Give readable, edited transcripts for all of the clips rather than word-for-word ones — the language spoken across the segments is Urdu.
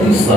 3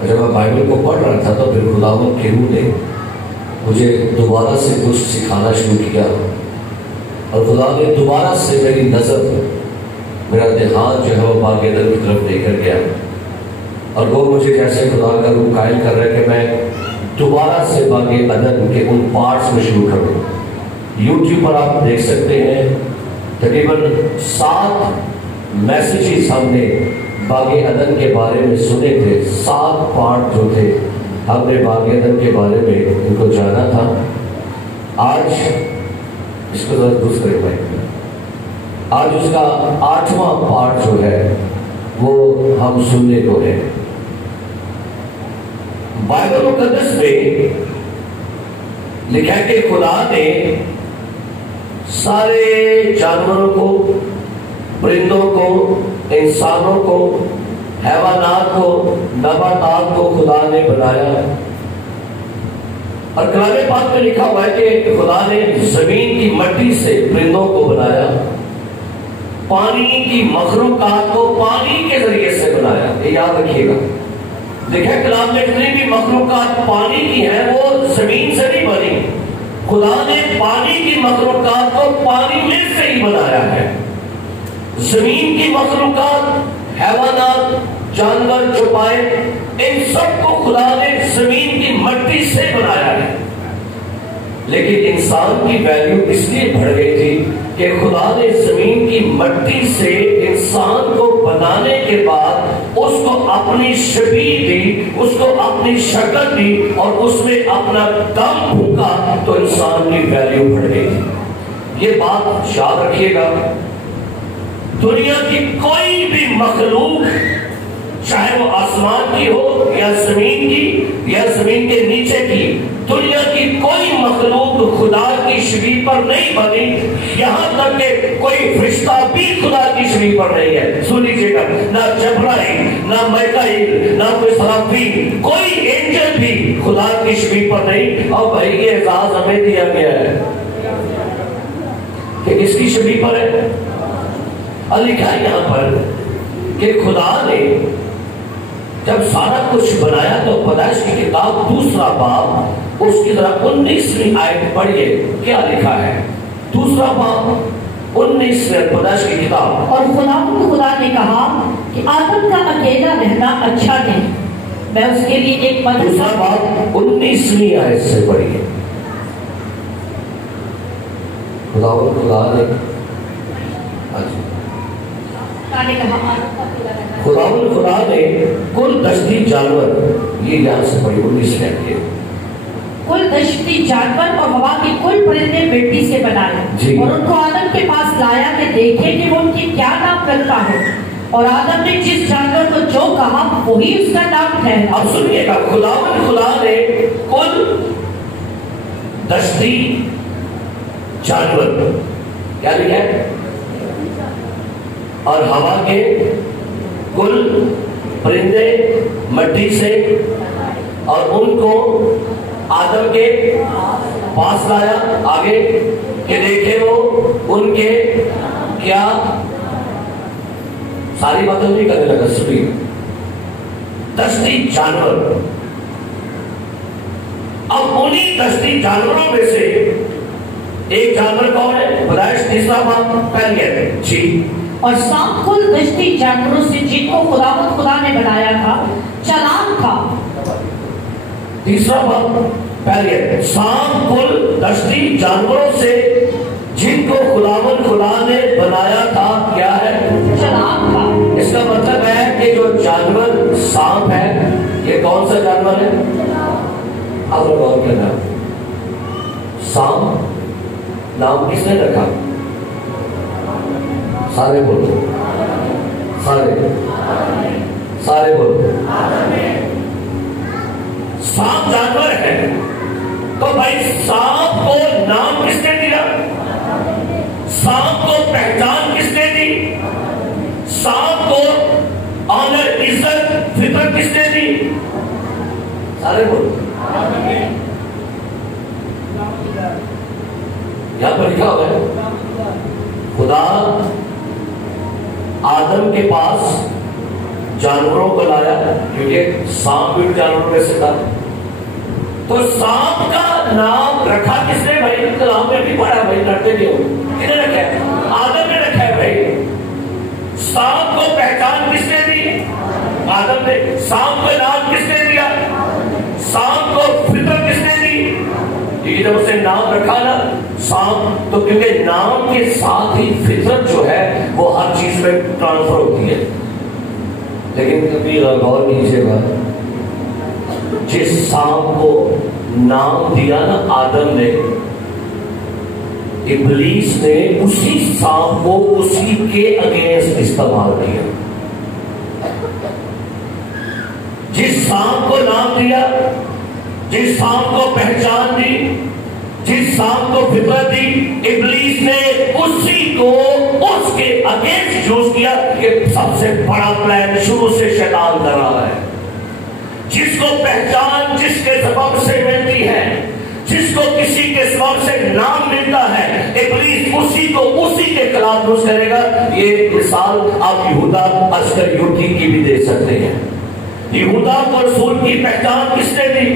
جب میں بائبل کو پڑھ رہا تھا تو پھر خداوند کی روح نے مجھے دوبارہ سے کچھ سکھانا شروع کیا، اور خدا نے دوبارہ سے میری نظر، میرا دھیان جو ہے وہ باغ عدن کی طرف لے کر گیا، اور وہ مجھے جیسے خدا کا روح قائل کر رہا ہے کہ میں دوبارہ سے باغ عدن کے ان پارٹس میں شروع کروں۔ یوٹیوب پر آپ دیکھ سکتے ہیں تقریباً 7 میسیجز ہم نے باغ عدن کے بارے میں سنے تھے، 7 پارٹ جو تھے ہم نے باغ عدن کے بارے میں ان کو جانا تھا۔ آج اس کو ذرا درست کریں بھائی، آج اس کا 8واں پارٹ جو ہے وہ ہم سننے کو ہے۔ بائبل مقدس میں لکھا ہے کہ خدا نے سارے جانوروں کو، پرندوں کو، انسانوں کو، حیوانات کو، نباتات کو خدا نے بنایا، اور کلام پاک میں لکھا ہوا ہے کہ خدا نے زمین کی مٹی سے پرندوں کو بنایا، پانی کی مخلوقات کو پانی کے ذریعے سے بنایا۔ یہ یاد رکھیے گا، دیکھیں کلام میں جتنی بھی مخلوقات پانی کی ہیں وہ زمین سے نہیں بنی، خدا نے پانی کی مخلوقات کو پانی میں سے ہی بنایا ہے۔ زمین کی مخلوقات، حیوانات، جانور، چوپائے، ان سب کو خدا نے زمین کی مٹی سے بنایا ہے، لیکن انسان کی ویلیو اس لیے بڑھ گئی تھی کہ خدا نے زمین کی مٹی سے انسان کو بنانے کے بعد اس کو اپنی شبیہ دی، اس کو اپنی شکل دی، اور اس میں اپنا دم پھونکا، تو انسان کی ویلیو بڑھ گئی تھی۔ یہ بات یاد رکھیے گا، دنیا کی کوئی بھی مخلوق، چاہے وہ آسمان کی ہو یا زمین کی یا زمین کے نیچے کی، دنیا کی کوئی مخلوق خدا کی شبیہ پر نہیں بنی، یہاں تک کہ کوئی فرشتہ بھی خدا کی شبیہ پر نہیں ہے۔ سن لیجیے گا، نہ جبرائیل، نہ میکائیل، نہ کوئی سرافیل، کوئی اینجل بھی خدا کی شبیہ پر نہیں۔ اور بھائی یہ اعزاز ہمیں دیا گیا ہے کہ کس کی شبیہ پر ہے؟ اور لکھا ہے یہاں پر کہ خدا نے جب سارا کچھ بنایا تو پیدائش کی کتاب 2 باب اس کی طرف 19ویں آیت پڑھیے، کیا لکھا ہے؟ 2 باب 19 پیدائش کی کتاب۔ اور خدا نے کہا کہ آدم کا اکیلا رہنا اچھا نہیں، میں اس کے لیے ایک مدد۔ 2 باب 19ویں آیت سے پڑھیے۔ خدا نے کل دشتی جانور، یہ یہاں سے پڑھی 19 میں، کل دشتی جانور اور ہوا کے کل پرندے مٹی سے بنائے، اور ان کو آدم کے پاس لایا کہ دیکھے کہ وہ ان کی کیا نام رکھتا ہے، اور آدم نے جس جانور کو جو کہا وہی اس کا نام ہے۔ اب سنیے گا، خدا نے کل دشتی جانور کیا لکھا ہے، اور ہوا کے کل پرندے مٹی سے، اور ان کو آدم کے پاس لایا، آگے کہ دیکھے وہ ان کے کیا، ساری باتیں نہیں کرنے لگا، سنیے، دشتی جانور۔ اب انہی دشتی جانوروں میں سے ایک جانور کون ہے؟ پیدائش 3 باب پہلی آیت جی۔ اور سانپ کل دشتی جانوروں سے جن کو خدا نے بنایا تھا چلاک تھا۔ 3 باب پہلی آیت، سانپ کل دشتی جانوروں سے جن کو خدا نے بنایا تھا کیا ہے؟ چلاک تھا۔ اس کا مطلب ہے کہ جو جانور سانپ ہے، یہ کون سا جانور ہے؟ اب غور کرنا، سانپ نام کس نے رکھا؟ سارے بولو، سارے بولو، سانپ جانور ہے، تو بھائی سانپ کو نام کس نے دیا؟ سانپ کو پہچان کس نے دی؟ سانپ کو آنر، عزت، فطرت کس نے دی؟ سارے بولو۔ یہاں پر لکھا ہوا ہے، خدا آدم کے پاس جانوروں کو لایا، کیونکہ سانپ بھی جانوروں میں سے تھا، تو سانپ کا نام رکھا کس نے بھائی؟ کلام میں بھی پڑھا بھائی، ڈرتے نہیں ہو، کس نے رکھا ہے؟ آدم نے رکھا ہے بھائی۔ سانپ کو پہچان کس نے دی؟ آدم نے۔ سانپ کو نام کس نے دیا؟ سانپ کو فطرت کس نے دی؟ کیونکہ جب اسے نام رکھا نا سانپ، تو کیونکہ نام کے ساتھ ہی فطرت جو ہے وہ ہر چیز میں ٹرانسفر ہوتی ہے۔ لیکن کبھی غور کیجیے گا، جس سانپ کو نام دیا نا آدم نے، ابلیس نے اسی سانپ کو اسی کے اگینسٹ استعمال کیا۔ جس سانپ کو نام دیا، جس سانپ کو پہچان دی، جس سانپ کو فطرت دی، ابلیس نے اسی کو اس کے اگینسٹ یوز کیا۔ کہ سب سے بڑا پلان شروع سے شیطان کر رہا ہے۔ جس کو پہچان جس کے سبب سے ملتی ہے، جس کو کسی کے سبب سے نام ملتا ہے، ابلیس اسی کو اسی کے خلاف یوز کرے گا۔ یہ مثال آپ یہودا اسکریوتی کی بھی دے سکتے ہیں۔ یہودا کو رسول کی پہچان کس نے دی؟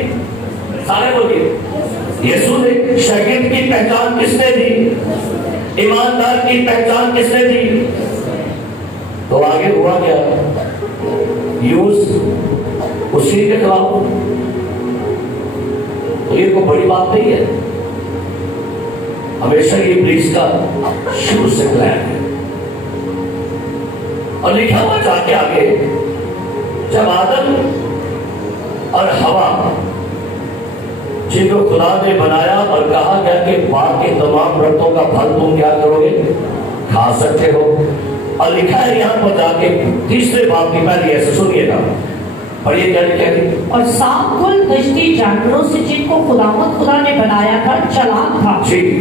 سارے بولیے، یسوع نے۔ شاگرد کی پہچان کس نے دی؟ ایماندار کی پہچان کس نے دی؟ تو آگے ہوا کیا؟ یوز اسی کے خلاف۔ تو یہ کوئی بڑی بات نہیں ہے، ہمیشہ یہ ابلیس کا شروع سے پلان ہے۔ اور لکھا ہوا جا کے آگے، جب آدم اور حوا جن کو خدا نے بنایا اور کہا گیا کہ باغ کے تمام درختوں کا پھل تم کیا کرو گے؟ کھا سکتے ہو۔ اور لکھا ہے یہاں پر جا کے تیسرے باب کی پہلی ایسے سنیے گا، اور یہ کیا لکھا ہے؟ اور سانپ کل دشتی جانوروں سے جن کو خدا نے بنایا تھا چلاک تھا،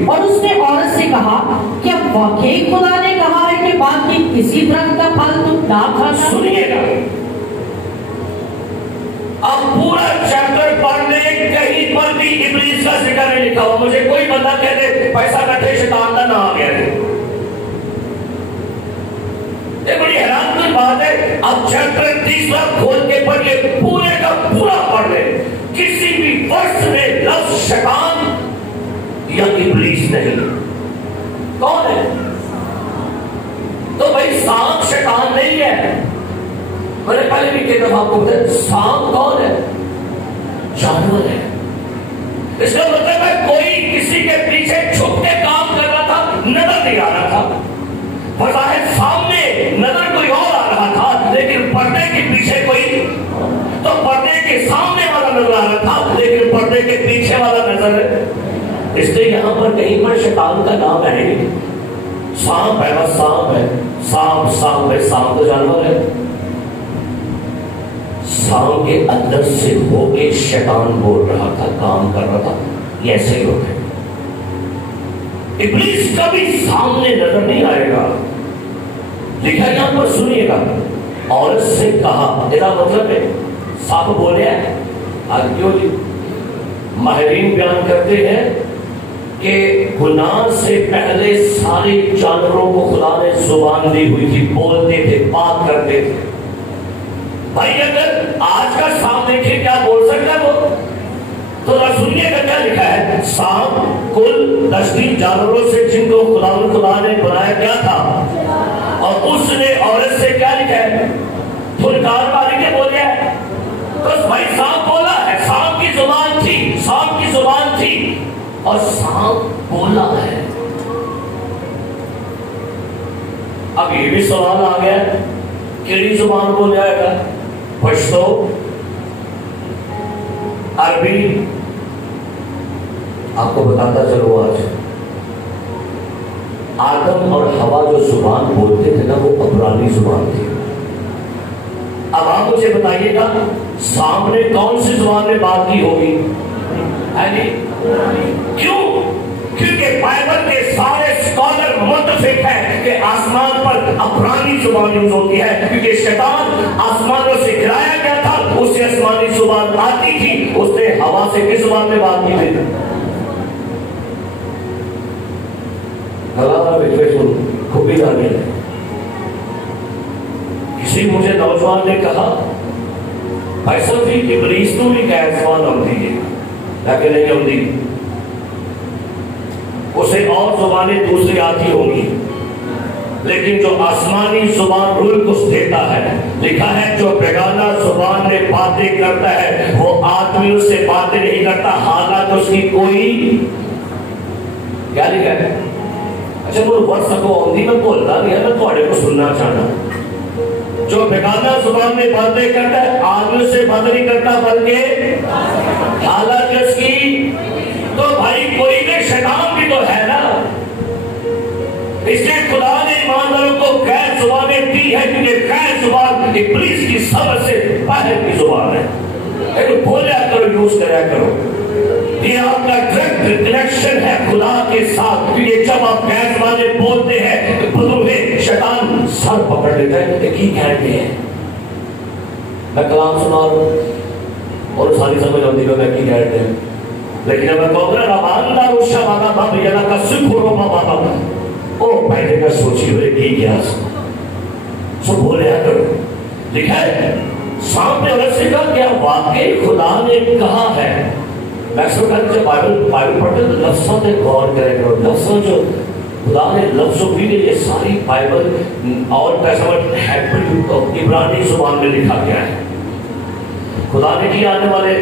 اور اس نے عورت سے کہا کیا واقعی خدا نے کہا ہے کہ باغ کی کسی درخت کا پھل تم نہ کھانا؟ سنیے گا، اب پورا چیپٹر پڑھ لیں، کہیں پر بھی ابلیس کا ذکر نہیں لکھا ہوا۔ مجھے کوئی بندہ کہہ دے پیسہ کٹھے شیطان کا نہ آ گیا ہے، یہ بڑی حیران کی بات ہے۔ اب چیپٹر 30 کھول کے پڑھ لیں، پورے کا پورا پڑھ لیں، کسی بھی ورس میں لفظ شیطان یا ابلیس نہیں۔ کون ہے؟ تو بھائی سانپ شیطان نہیں ہے۔ میں نے پہلے بھی کہا تھا آپ کو، سانپ کون ہے؟ جانور ہے۔ اس کا مطلب ہے کوئی کسی کے پیچھے چھپ کے کام کر رہا تھا، نظر نہیں آ رہا تھا۔ بظاہر سامنے نظر کوئی اور آ رہا تھا، لیکن پردے کے پیچھے کوئی، تو پردے کے سامنے والا نظر آ رہا تھا لیکن پردے کے پیچھے والا نظر ہے۔ اس لیے یہاں پر کہیں پر شیطان کا نام ہے نہیں، سانپ ہے، بس سانپ ہے، سانپ سانپ ہے، سانپ تو جانور ہے۔ سانپ کے اندر سے ہو کے شیطان بول رہا تھا، کام کر رہا تھا۔ یہ ایسے ہی ہوتا ہے، ابلیس کبھی سامنے نظر نہیں آئے گا۔ لکھا یہاں پر سنیے گا، عورت سے کہا، میرا مطلب ہے سانپ بولے ہیں۔ آج کیوں جی ماہرین بیان کرتے ہیں کہ گناہ سے پہلے سارے جانوروں کو خدا نے زبان دی ہوئی تھی، بولتے تھے، بات کرتے تھے۔ بھائی اگر آج کا سانپ دیکھیں کیا بول سکتا ہے وہ؟ تو سنیے گا کیا لکھا ہے، سانپ کل دشتی جانوروں سے جن کو خدا نے بنایا کیا تھا، اور اس نے عورت سے کیا لکھا ہے؟ پھلکار ماری کے بولے ہے۔ تو بھائی سانپ بولا ہے، سانپ کی زبان تھی، سانپ کی زبان تھی، اور سانپ بولا ہے۔ اب یہ بھی سوال آ گیا، کیڑی زبان بول جائے گا؟ پشتو، عربی؟ آپ کو بتاتا چلو، آج آدم اور حوا جو زبان بولتے تھے نا، وہ عبرانی زبان تھی۔ اب آپ مجھے بتائیے گا سانپ نے کون سی زبان میں بات کی ہوگی؟ کیوں؟ کیونکہ بائبل کے سارے اسکالر متفق ہیں کہ آسمان پر عبرانی زبان یوز ہوتی ہے، کیونکہ شیطان آسمانوں سے گرایا گیا تھا، اسے آسمانی زبان آتی تھی۔ اس نے ہوا سے کس زبان میں بات کی تھی؟ کسی مجھے نوجوان نے کہا فیصل جی ابلیس تو بھی کیا زبان آتی ہے لیکن نہیں آتی، اسے اور زبانیں دوسری آتی ہوں گی، لیکن جو آسمانی زبان رول کچھ دیتا ہے، لکھا ہے جو بیگانہ زبان میں باتیں کرتا ہے وہ آدمیوں سے باتیں نہیں کرتا حالانکہ اس کی کوئی کیا لکھا ہے؟ اچھا وہ ورس کو آمدی میں بولتا نہیں ہے، میں تھوڑے کو سننا چاہنا، جو بیگانہ زبان میں باتیں کرتا ہے آدمیوں سے بات نہیں کرتا بلکہ حالانکہ اس کی، تو بھائی کوئی بھی شیطان بھی تو ہے نا، اس لیے خدا نے ایمانداروں کو غیر زبانیں دی ہے کیونکہ غیر زبان ابلیس کی سب سے باہر کی زبان ہے، لیکن بولیا کرو، یوز کریا کرو، یہ آپ کا ڈائریکٹ کنیکشن ہے خدا کے ساتھ، کیونکہ جب آپ غیر زبانیں بولتے ہیں تو بدل میں شیطان سر پکڑ لیتا ہے کہ کی کہتے ہیں، میں کلام سنا رہا ہوں اور ساری سمجھ آتی ہے میں کی کہتے ہیں، لیکن اب میں کہوں گا رباندہ روشا بابا بابا یانا کا سکھ رو بابا بابا او پہلے کا سوچی ہوئے کی کیا سو بولیا کرو، لکھا ہے سامنے عورت سے کہا کیا واقعی خدا نے کہا ہے، میں سو کہا جب بائبل پڑھتے تو لفظوں پہ غور کرے کرو، لفظوں جو خدا نے لفظوں بھی یہ ساری بائبل اور عبرانی زبان میں لکھا گیا ہے، خدا نے کی آنے والے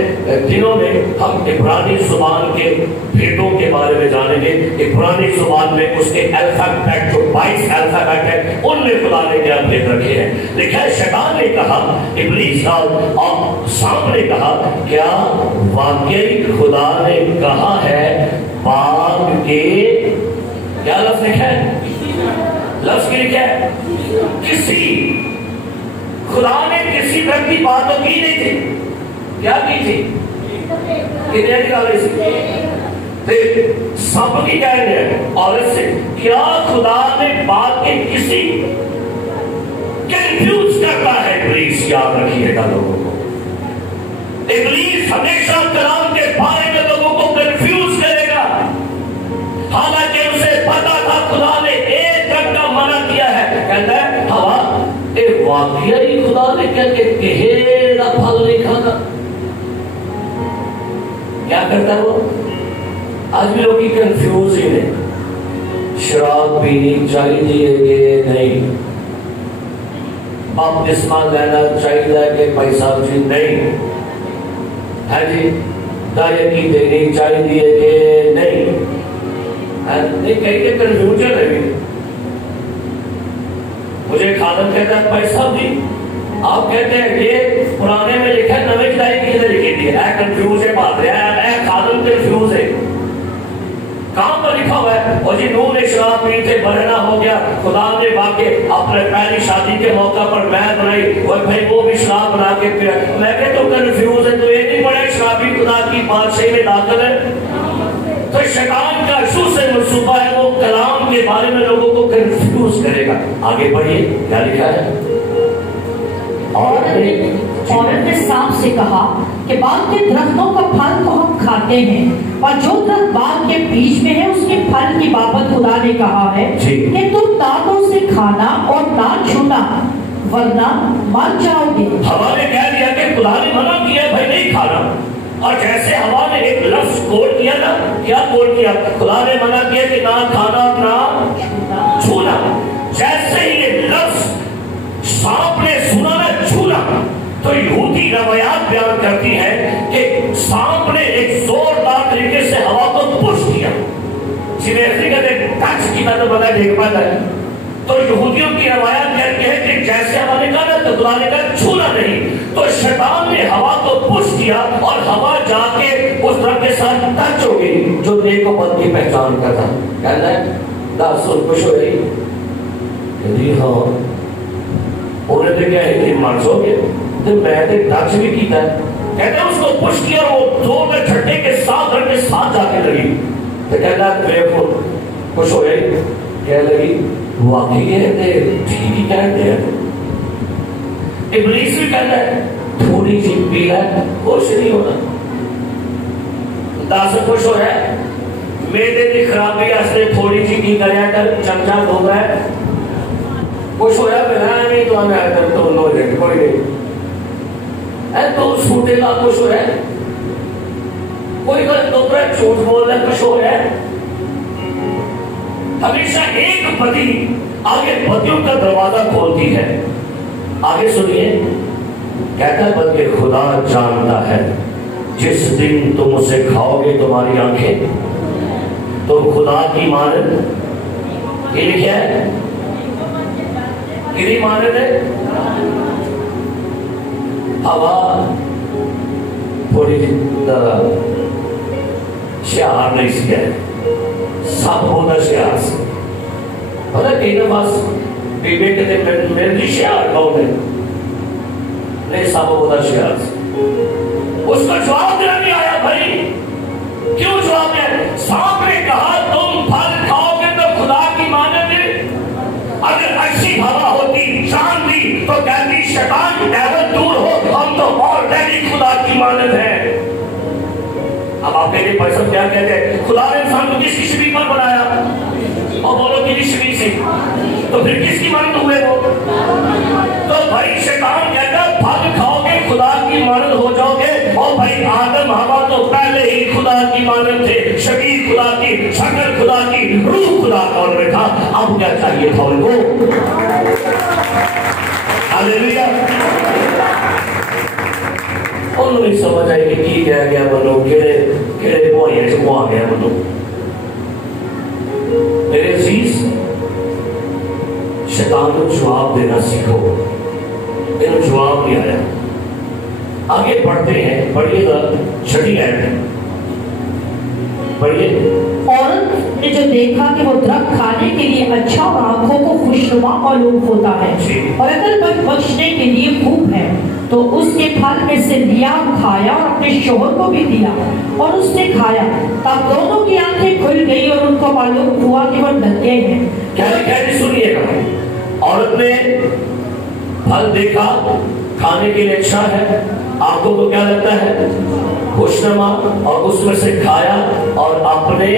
دنوں میں ہم عبرانی زبان کے بھیدوں کے بارے میں جانیں گے، عبرانی زبان میں اس کے الفابیٹ جو 22 الفابیٹ ہے ان میں خدا نے کیا بھید رکھے ہیں، لکھا ہے شیطان نے کہا ابلیس اور سامنے کہا کیا واقعی خدا نے کہا ہے باغ کے کیا لفظ لکھا ہے، لفظ کی لکھا ہے کسی، خدا نے کسی طرح کی بات تو کی نہیں تھی، کیا کی تھی کتنے نکالے سے سب کی کہہ رہے ہیں عورت سے، کیا خدا نے بات کے کسی کنفیوز کرتا ہے ابلیس، یاد رکھیے گا لوگوں کو، ابلیس ہمیشہ کلام کے بارے میں لوگوں کو کنفیوز کرے گا، حالانکہ اسے پتا تھا خدا نے ایک رنگ کا منع کیا ہے، کہتا ہے ہوا واقعی خدا نے کیا کہ کہیڑا پھل نہیں کھانا، کیا کرتا ہے وہ، آج بھی لوگ کنفیوز ہی نہیں، شراب پینی چاہیے کہ نہیں، بپتسمہ لینا چاہیے کہ پیسہ جی نہیں ہے جی، دائرکی دینی چاہیے کہ نہیں، کہیں کہ کنفیوژن ہے بھی، مجھے خادم کہتا ہے بھائی صاحب جی آپ کہتے ہیں یہ پرانے میں لکھا ہے نویں جدائی کی ادھر لکھی تھی، اے کنفیوز ہے بات ہے، اے خادم کنفیوز ہے، کام پر لکھا ہوا ہے، اور جی نور نے شراب پی تھے برہنہ ہو گیا، خدا نے واقع اپنے پہلی شادی کے موقع پر مہر بنائی، اور بھائی وہ بھی شراب بنا کے پیا، میں کہ تو کنفیوز ہے، تو یہ نہیں پڑے شرابی خدا کی بادشاہی میں داخل ہے، تو شیطان کا شروع سے منصوبہ ہے وہ کلام کے بارے میں لوگوں کو کنفیوز کرے گا، آگے بڑھیے کیا لکھا ہے، عورت نے سانپ سے کہا کہ باغ کے درختوں کا پھل تو ہم کھاتے ہیں اور جو درخت باغ کے بیچ میں ہے اس کے پھل کی بابت خدا نے کہا ہے کہ تم دانتوں سے کھانا اور نہ چھونا ورنہ مر جاؤ گے، ہوا نے کہہ دیا کہ خدا نے منع کیا بھائی نہیں کھانا، اور جیسے ہوا نے ایک لفظ کوڈ کیا نا، کیا کوڈ کیا، خدا نے منع کیا کہ نہ کھانا نہ چھونا، جیسے ہی یہ لفظ سانپ نے سنا نا چھونا، تو یہودی روایات بیان کرتی ہے کہ سانپ نے ایک زوردار طریقے سے ہوا کو پش کیا، جنہیں افریقہ نے ٹچ کیا تو بتا دیکھ پاتا ہے، تو یہودیوں کی روایات کہتی ہے کہ جیسے ہوا نے کہا تو خدا نے کہا چھونا نہیں، تو شیطان نے ہوا کو پش کیا اور ہوا جا کے اس درخت کے ساتھ ٹچ ہو گئی جو نیک و بد کی پہچان کرتا، کہتا ہے داسن خوش ہو گئی، کہتی ہاں انہیں تو کیا ہے کہ مرض ہو گیا، تو میں نے ٹچ بھی کیتا ہے، کہتے ہیں اس کو پش کیا اور وہ زور میں جھٹے کے ساتھ درخت کے ساتھ جا کے لگی، تو کہتا ہے میرے خوش ہو گئی، کہہ لگی واقعی ہے ٹھیک ہی کہتے ہیں، ابلیس بھی کہتا ہے تھوڑی سی پی ہے خوش نہیں ہونا، دس خوش ہو رہا ہے میدے کی خرابی اس نے تھوڑی سی کی کریا کر چمچا دھو رہا ہے، کچھ ہوا پہنا نہیں تو ہمیں آئے تھے تو نو جائے کوئی نہیں اے تو سوٹے گا کچھ ہو ہے کوئی غلط تو پر چھوٹ بول رہا کچھ ہو ہے ہمیشہ ایک بدی آگے بدیوں کا دروازہ کھولتی ہے. آگے سنیے کہتا ہے بلکہ خدا جانتا ہے جس دن تم اسے کھاؤ گے تمہاری آنکھیں تم خدا کی مانند یہ لکھا ہے کری مانند ہے ہوا تھوڑی طرح شعار نہیں سکھا ہے سب ہوتا شعار سے پتہ کئی دفعہ بیٹے کہتے میرے کی شعار کون ہے نہیں سب ہوتا شعار سے اس کا جواب دینا نہیں آیا بھائی کیوں جواب دیا سانپ نے کہا تم پھل کھاؤ گے تو خدا کی مانند اگر ایسی ہوا ہوتی چاندی تو کہتی شیطان ڈیول دور ہو ہم تو آلریڈی خدا کی مانند ہیں. اب آپ کہتے ہیں پیسہ کیا کہتے ہیں خدا نے انسان کو کس کی شبیہ پر بنایا اور بولو کہ شبیہ سے تو پھر کس کی مانند ہوئے وہ تو بھائی شیطان کہتا پھل کھاؤ گے خدا کی مانند ہو جاؤ گے اور بھائی آدم ہوا تو پہلے ہی خدا کی مانند تھے شبیہ خدا کی شکل خدا کی روح خدا کا ان میں تھا. اب کیا چاہیے تھا ان کو ہاللیلویا انہوں نے سمجھ آئی کہ کی کہہ گیا بنو کہڑے بوائیں سے وہ آ گیا بنو. میرے عزیز شیطان کو جواب دینا سیکھو انہوں جواب نہیں آیا. آگے پڑھتے ہیں پڑھیے گا چھٹی آیت پڑھیے. عورت نے جو دیکھا کہ وہ درخت کھانے کے لیے اچھا اور آنکھوں کو خوشنما معلوم ہوتا ہے اور عقل بخشنے کے لیے خوب ہے تو اس کے پھل میں سے لیا کھایا اور اپنے شوہر کو بھی دیا اور اس نے کھایا تب دونوں کی آنکھیں کھل گئی اور ان کو معلوم ہوا کہ وہ ننگے ہیں. کہنے سنیے گا عورت نے پھل دیکھا کھانے کے لیے اچھا ہے آنکھوں کو کیا لگتا ہے خوشنما اور اس میں سے کھایا اور اپنے یہ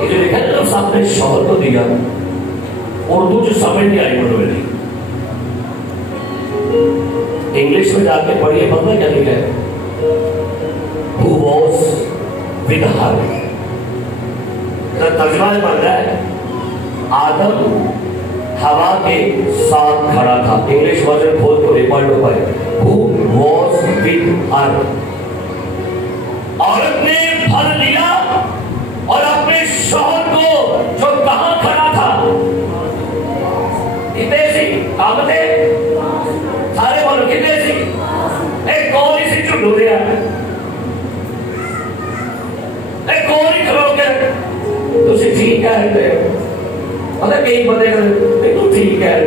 جو لکھا ہے لفظ اپنے شوہر کو دیا. اردو جو سمجھ نہیں آئی اردو میں انگلش میں جا کے پڑھیے پتہ کیا لکھا ہے who was with her ترجمہ بن رہا ہے آدم ہوا کے ساتھ کھڑا تھا. انگلش ورژن کھول تو ریکارڈ ہو پائے who was with her. عورت نے پھل لیا اور اپنے شوہر کو جو کہاں کھڑا تھا کتنے سی کام تھے سارے بولو کتنے سی ایک اور ہی سی چھوڑ دیا ایک اور ہی کھڑو کے تو اسے ٹھیک کہہ رہے مطلب کہیں بندے کرے تو ٹھیک کہہ رہے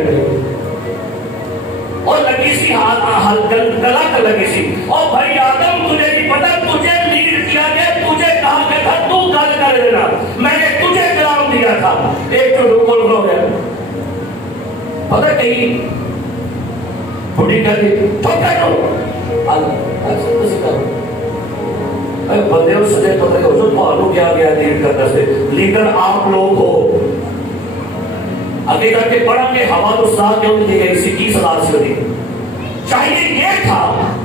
اور لگی سی گلا کر لگی سی اور بھائی آدم تجھے نہیں پتا تجھے لیڈ کیا گیا تجھے کہا گیا تھا تو گل کر دینا میں نے تجھے کلام دیا تھا ایک تو رکو ہو گیا پتا کہیں بڑی کہہ دی ٹھوکا بندے اور سجے پتہ کہ جو تمہاروں کیا گیا لیڈ کرنا سے لیڈر آپ لوگ ہو. آگے کر کے پڑھا کہ حوال استاد کیوں دی گئی اسی کی صلاح سے دی. چاہیے یہ تھا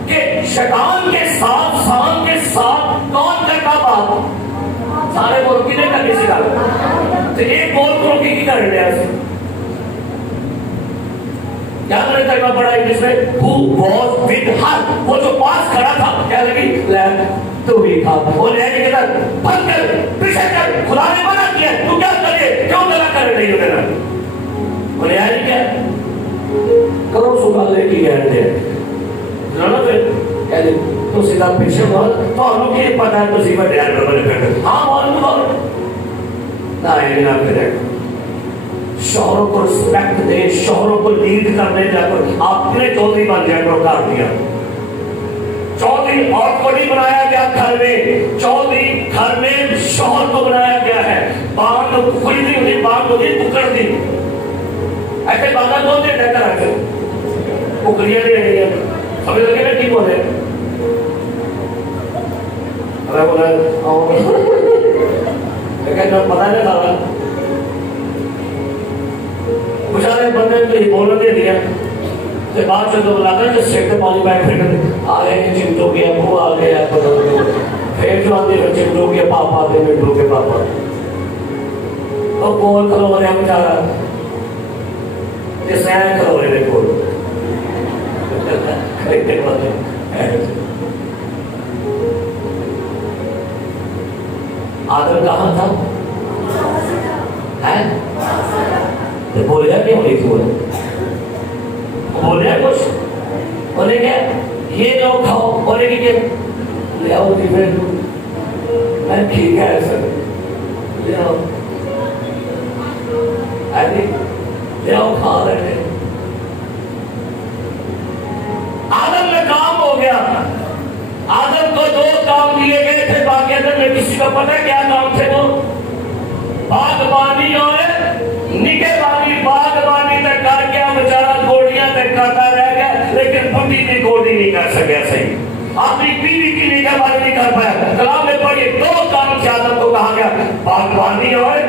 کہ شیطان کے ساتھ کون کرتا بات سارے بول کنے کرنے سے ڈالا تو ایک بول کرو کی کر رہے ہیں کیا کرنے تک میں پڑھا جس میں who was with her وہ جو پاس کھڑا تھا کیا لگی لین تو بھی تھا وہ لینے کے در پھل کر پیچھے کر خدا نے منع کیا تو کیا کرے کیوں گلا کر رہی ہو دینا وہ لے آئی کیا کرو سکال لے کی گئے تھے جانا پھر کہہ دیں تو سیدھا پیچھے بول تو انہوں کی پتہ ہے تو سیدھا ڈیار پر بنے پھر ہاں بول تو بول نہ یہ نہ پھر شوہروں کو رسپیکٹ دے شوہروں کو لیڈ کرنے جا کر آپ نے چودھری بن جائے تو کر دیا چودھری اور کو نہیں بنایا گیا گھر میں چودھری گھر میں شوہر کو بنایا گیا ہے باندھ کھلی نہیں ہوتی باندھ ہوتی پکڑ دی ایسے باندھا بولتے ہیں کہتا ہے پکڑیاں نہیں رہی ہیں سمجھ لگے میں کی بولے ارے بولا لیکن میں پتہ نہیں تھا بندے تو یہ بولنے دے دیا تو بعد جو لگا جو سیٹ پانی پائے پھر آ گئے چمٹو کے ابو آ گئے پھر جو آتے ہیں چمٹو کے پاپا آتے مٹو کے پاپا اور کول کھلو رہے ہم چاہ رہا جس نے آئے کھلو رہے کول آدم کہاں تھا بولیا کیوں نہیں تھی بولیا کچھ بولے کیا یہ لو کھاؤ بولے کہ کیا لے آؤ جی پھر میں ٹھیک ہے سر لے آؤ لے آؤ کھا رہے ہیں آدم میں کام ہو گیا آدم کو 2 کام دیے گئے تھے باقی آدم میں کسی کو پتہ کیا کام تھے وہ باغبانی اور نگہبانی باغبانی تک کر گیا بیچارہ گوڑیاں تک کرتا رہ گیا لیکن بڈی کی گوڑی نہیں کر سکیا صحیح اپنی بیوی کی نگہبانی نہیں کر پایا کلام میں پڑھیے 2 کام سے آدم کو کہا گیا باغبانی اور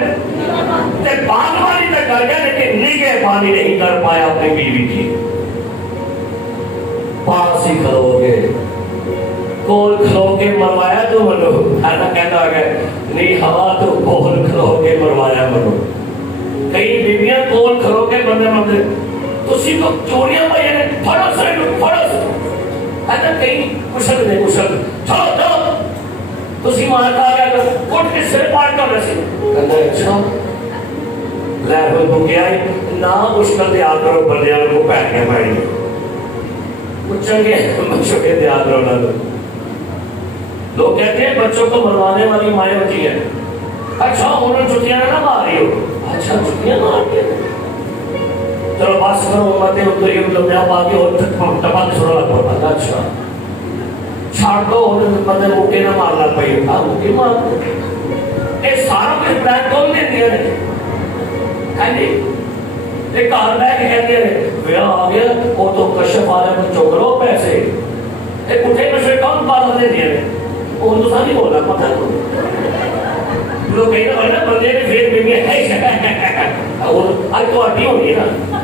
باغبانی تک کر گیا لیکن نگہبانی نہیں کر پایا اپنی بیوی کی پاس ہی کھلو گے کول کھلو کے مروایا تو منو ایسا کہتا ہے نہیں ہوا تو کول کھلو کے مروایا منو کئی بیویاں کول کھلو کے بندے مندے تو اسی کو چوریاں پائی ہیں پھڑو سرے پھڑو ایسا کئی کشل دے کشل چلو چلو تو اسی ماں کہا گیا کٹ کے سرے پاٹ کر رسی کہتا ہے اچھا لہر ہوئی تو کیا ہے نا مشکل دیا کرو بندیاں کو پہن کے پائیں گے چنگے بچوں کے دیاد رونا دو لوگ کہتے ہیں بچوں کو مروانے والی مائیں ہوتی ہیں اچھا انہوں چھٹیاں نہ ماری ہو اچھا چھٹیاں ماری ہو چلو باس کرو امتیں اتو یہ لمحہ باقی اور ٹپا کے سوڑا لگ پڑتا اچھا چھاڑ دو انہوں مدد موکے نہ مارنا پہی موکے مار ایک سارا کچھ پلان کون دے دیا ہے کہنے ایک کار میں کہتے ہیں ویا آگیا وہ تو کشف آرہا ہے چوکرو پیسے ایک اٹھے مشہر کون پالا دے دیا ہے وہ تو سا نہیں بولنا پتہ تو لوگ کہیں نا بندے نے پھر بھی ہے آج تو آٹی ہونی ہے نا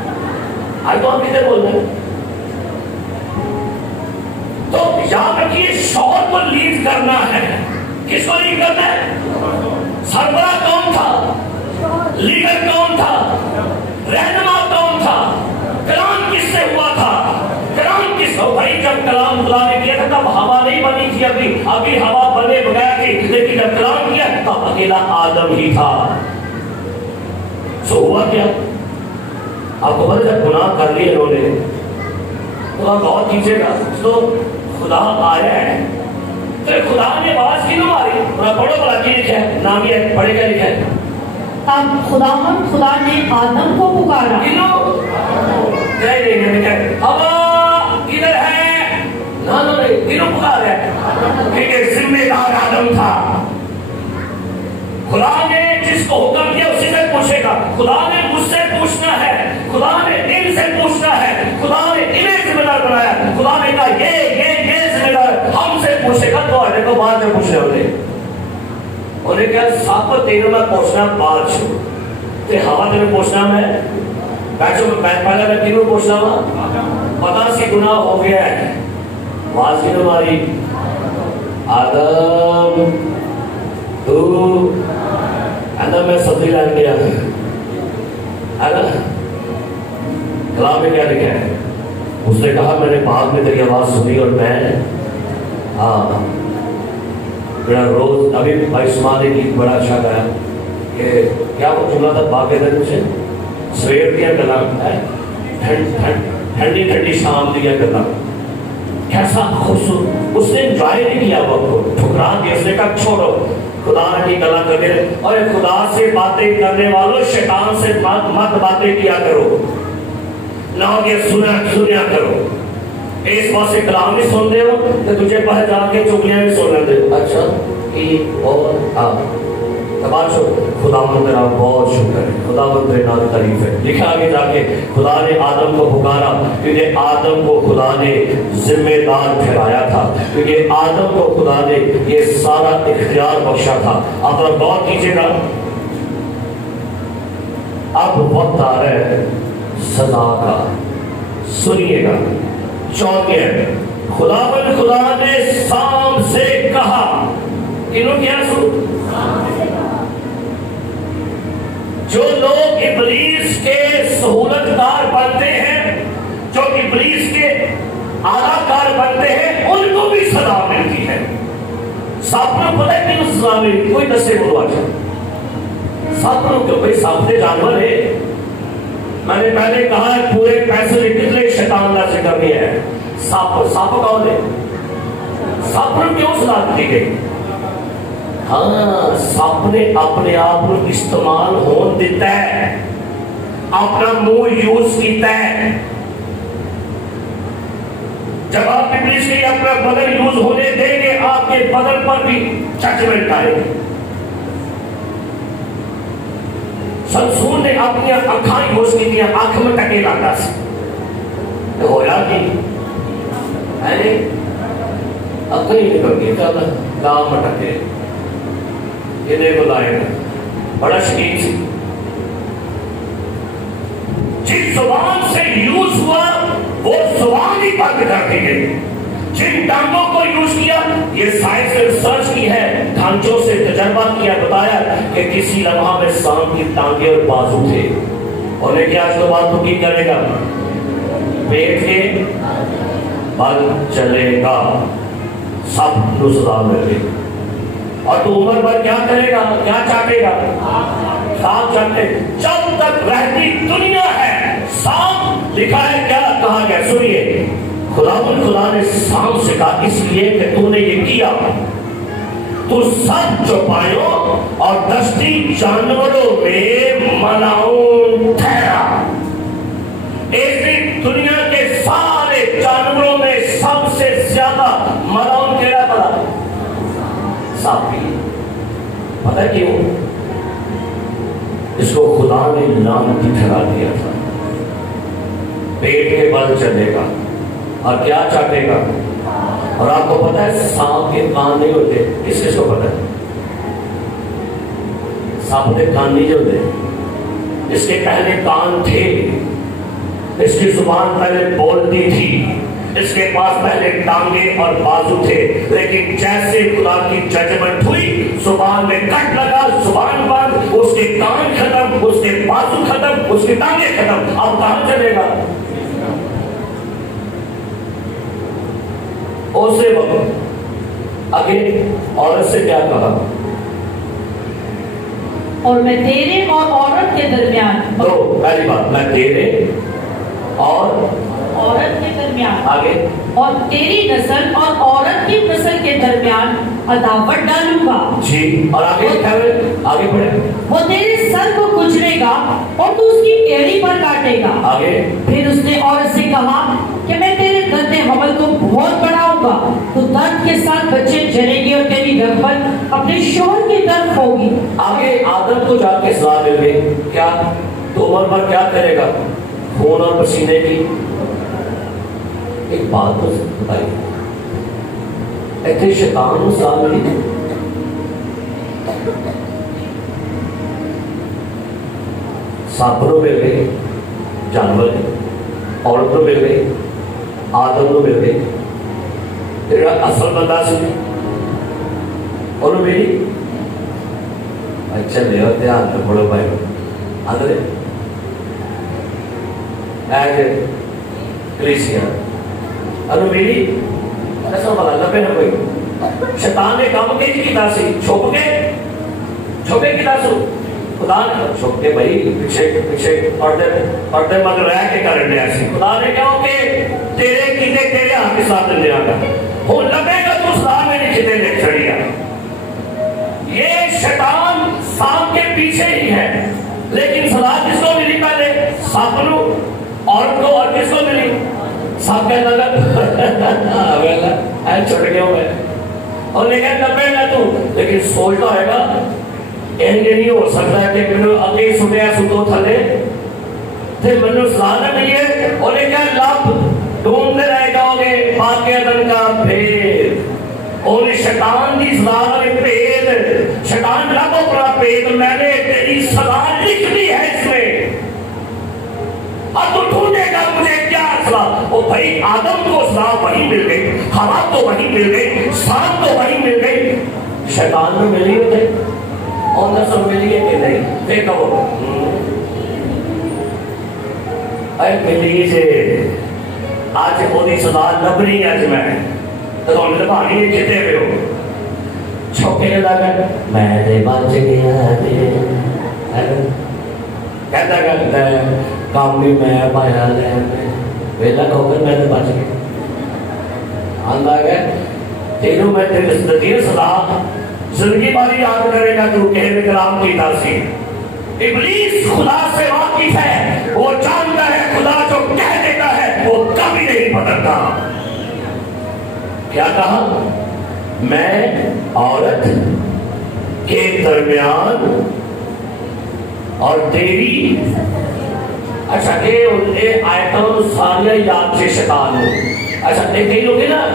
آج تو ہم کتے بولنا ہے تو یاد رکھیے شوہر کو لیڈ کرنا ہے کس کو لیڈ کرنا ہے سربراہ کون تھا لیڈر کون تھا رہنما کون تھا کلام کس سے ہوا تھا کلام کس ہو بھائی جب کلام خدا نے کیا تھا تب ہوا نہیں بنی تھی ابھی ہوا بنے بغیر تھی لیکن جب کلام کیا تب اکیلا آدم ہی تھا سو ہوا کیا آپ کو پتہ جب گناہ کر لیے انہوں نے تو آپ غور کیجیے گا تو خدا آیا ہے تو خدا نے آواز کی نہ ماری پڑھو بلا کی لکھا ہے نام یہ پڑھے کیا لکھا ہے اب خدا نے آدم کو پکارا ہوا کدھر ہے کنوں پکار ہے کیونکہ ذمہ دار آدم تھا خدا نے جس کو حکم دیا اسی سے پوچھے گا خدا نے مجھ سے پوچھنا ہے خدا نے ان سے پوچھنا ہے خدا نے انہیں ذمہ دار بنایا خدا نے کہا یہ ذمہ دار ہم سے پوچھے گا تو آنے کو بعد میں پوچھے انہیں کہا ساپت تینوں میں پوچھنا بعد چھو تے ہوا تینوں پوچھنا میں بیچو میں پہلے میں تینوں پوچھنا ہوا پتا سی گناہ ہو گیا ہے واضح کی ہماری آدم تو آدم میں سبزی لائن گیا آدم کلام میں کیا لکھا ہے اس نے کہا میں نے بعد میں تیری آواز سنی اور میں میرا روز ابھی بھائی سمانے کی بڑا اچھا گیا کہ کیا وہ جملہ تھا باقی تھا مجھے سویر دیا گلا ٹھنڈی ٹھنڈی شام دیا گلا کیسا خوبصورت اس نے انجوائے نہیں کیا وقت کو ٹھکرا دیا اس نے کہا چھوڑو خدا کی گلا کر دے اور خدا سے باتیں کرنے والوں شیطان سے مت باتیں کیا کرو نہ یہ سنیا کرو اس بات سے کلام بھی سن دے ہو تو تجھے پہلے جا کے چگلیاں بھی سننے دے اچھا تباشو خدا من تیرا بہت شکر ہے خدا من تیرا تعریف ہے لکھا آگے جا کے خدا نے آدم کو پکارا کیونکہ آدم کو خدا نے ذمہ دار ٹھہرایا تھا کیونکہ آدم کو خدا نے یہ سارا اختیار بخشا تھا آپ غور کیجیے گا اب وقت آ رہا ہے سزا کا. سنیے گا 34. خدا نے سام سے کہا. انہوں کیا سن؟ جو لوگ ابلیس کے سہولت کار بنتے ہیں، جو ابلیس کے اعلیٰ کار بنتے ہیں، ان کو بھی سزا ملتی ہے. سانپ کو پتہ ہے کہ سزا ملتی؟ کوئی دسے بولو آج. سانپ کو کیوں؟ بھائی سانپ جانور ہے. میں نے پہلے کہا ہے پورے فیصلے کتنے شیطان کا ذکر بھی ہے. سانپ کون ہے؟ سانپ کو کیوں سزا دی گئی؟ ہاں، سانپ نے اپنے آپ کو استعمال ہون دیتا ہے، اپنا منہ یوز کیتا ہے. جب آپ ابلیس کے اپنا بدن یوز ہونے دیں گے، آپ کے بدن پر بھی ججمنٹ آئے گی. سمسون نے اپنی آنکھیں یوز کی تھی، آنکھ میں ٹکے لاتا سی ہویا نہیں اپنی نکل گئی کام میں ٹکے. انہیں بلائے گا، بڑا شکین سی. جس زبان سے یوز ہوا وہ زبان ہی بند کر دی گئی. جن ٹانگوں کو یوز کیا، یہ سائنس نے ریسرچ کی ہے، ڈھانچوں سے تجربہ کیا، بتایا کہ کسی لمحہ میں سانپ کی ٹانگیں اور بازو تھے. اور لیکن آج تو بات تو کی کرے گا، پیٹ کے بل چلے گا، سب کو سزا ملے. اور تو عمر پر کیا کرے گا؟ کیا چاہتے گا؟ سانپ چاہتے. جب تک رہتی دنیا ہے سانپ لکھا ہے. کیا کہا گیا؟ سنیے. خدا نے سانپ سے کہا اس لیے کہ تو نے یہ کیا، تو سب چوپایوں اور دستی جانوروں میں ملعون ٹھہرا. ایسی دنیا کے سارے جانوروں میں سب سے زیادہ ملعون کیڑا پڑا؟ سانپ. پتہ کیوں؟ اس کو خدا نے لعنتی ٹھہرا دیا تھا. پیٹ کے بل چلے گا اور کیا چاٹے گا. اور آپ کو پتا ہے سانپ کے کان نہیں ہوتے. کس کس کو پتا ہے؟ سانپ کے کان نہیں ہوتے. اس کے پہلے کان تھے، اس کی زبان پہلے بولتی تھی، اس کے پاس پہلے ٹانگیں اور بازو تھے. لیکن جیسے خدا کی ججمنٹ ہوئی، زبان میں کٹ لگا، زبان بند، اس کے کان ختم، اس کے بازو ختم، اس کی ٹانگیں ختم. اب کہاں چلے گا؟ اسے وقت آگے عورت سے کیا کہا؟ اور میں تیرے اور عورت کے درمیان. تو پہلی بات، میں تیرے اور عورت کے درمیان آگے، اور تیری نسل اور عورت کی نسل کے درمیان عداوت ڈالوں گا. جی. اور آگے آگے بڑھے. وہ تیرے سر کو کچلے گا اور تو اس کی ایڑی پر کاٹے گا. آگے. پھر اس نے عورت سے کہا کہ میں تیرے درد حمل کو بہت بڑھاؤں گا، تو درد کے ساتھ بچے جنیں گے اور تیری رغبت اپنے شوہر کی طرف ہوگی. آگے آدم کو جا کے سزا مل گئی. کیا؟ تو عمر پر کیا کرے گا؟ خون اور پسینے کی. ایک بات تو بتائی، ایتھے شیطان کو سزا ملی. سانپوں مل گئی، جانور عورت کو مل گئی، آدم کو مل گئی. تیرا اصل بندہ سی اور میری. اچھا میرا دھیان نہ پڑو بھائی. آدھے ایسے کلیسیا اور میری ایسا والا لبے نہ کوئی. شیطان نے کام کے کی سی چھپے کی سو خدا نے چھپ کے بھائی پیچھے پردے مگر رہ کے کرنے ایسی. خدا نے کہا کہ تیرے کیتے تیرے ہاتھ کے ساتھ دیا گا، وہ لبے گا تو سزا میں نہیں کھتے دیکھ چڑیا. یہ شیطان سانپ کے پیچھے ہی ہے. لیکن سزا کس کو ملی؟ پہلے سانپ کو، عورت کو، اور کس کو ملی؟ سانپ کہنے لگا چھوٹ گیا میں اور لیکن لبے گا تو. لیکن سوچتا ہے گا یہ نہیں ہو سکتا کہ میں اگے سنیا سنو تھلے تے منو سزا نہ ملیے. اور یہ کیا لب ڈھونڈتے رہ جاؤ گے پاک عدن کا بھید. اور شیطان کی سزا کا بھید، شیطان لب اپنا بھید میں نے تیری سزا لکھ دی ہے اس میں. اب تو ڈھونڈے گا مجھے کیا اصلاح. وہ بھائی آدم کو اصلاح وہی مل گئی, ہوا تو وہی مل گئی, سانپ تو وہی مل گئی, شیطان میں ملی ہوتے اور نسل ملی ہے کہ نہیں؟ پھر کہو اے ملی سے آج بولی سزا لبنی ہے میں تو ہم لبانی جتے ہوئے ہو چھوکے لگا میں دے بچ گیا کہتا کرتا ہے کام بھی میں پایا لے ویلا کھو کر میں دے بچ گیا. آندہ گیا تینوں میں تیر سزا زندگی باری یاد کرے گا تو کہنے کلام کی تاثیر. ابلیس خدا سے واقف ہے, وہ جانتا ہے خدا جو کہہ دیتا ہے وہ کبھی نہیں بدلتا. کیا کہا؟ میں عورت کے درمیان اور تیری. اچھا یہ آیتوں ساریاں یاد سے شیطان ہو. اچھا کئی لوگ ہیں نا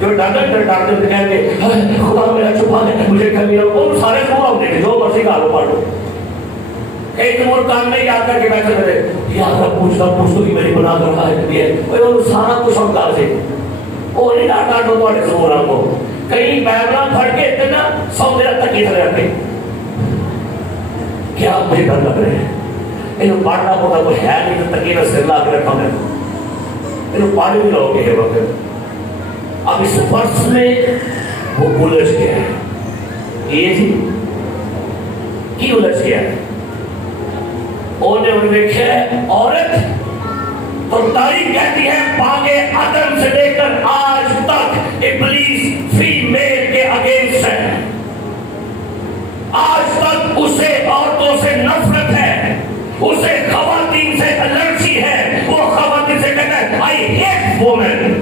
جو ڈاکٹر کہیں گے خدا میرا چھپا دے مجھے کمی ہو, وہ سارے دعا ہوتے ہیں جو مرضی کا لو پڑھو. کئی تمہور کام نہیں یاد کر کے بیٹھے رہے یاد کر پوچھتا پوچھتا کہ میری گناہ کر ہے سارا کچھ ہم کار سے وہ نہیں ڈاکٹا ڈو پڑھے سمورا کو کہیں بیبنا پھڑ کے اتنا سو میرا تکیت رہتے کیا مجھے ڈر لگ رہے ہیں انہوں پاڑنا پڑا کوئی ہے نہیں تو تکیت سے اللہ کے رکھا میں انہوں پاڑی بھی لوگ گے وقت. اب اس فرس میں وہ الجھ گیا ہے. یہ جی کی الجھ گیا ہے؟ انہیں انہیں دیکھا ہے عورت تو تاریخ کہتی ہے پاگے آدم سے لے کر آج تک ابلیس فیمیل کے اگینسٹ ہے. آج تک اسے عورتوں سے نفرت ہے, اسے خواتین سے الرجی ہے. وہ خواتین سے کہتا ہے آئی ہیٹ وومن.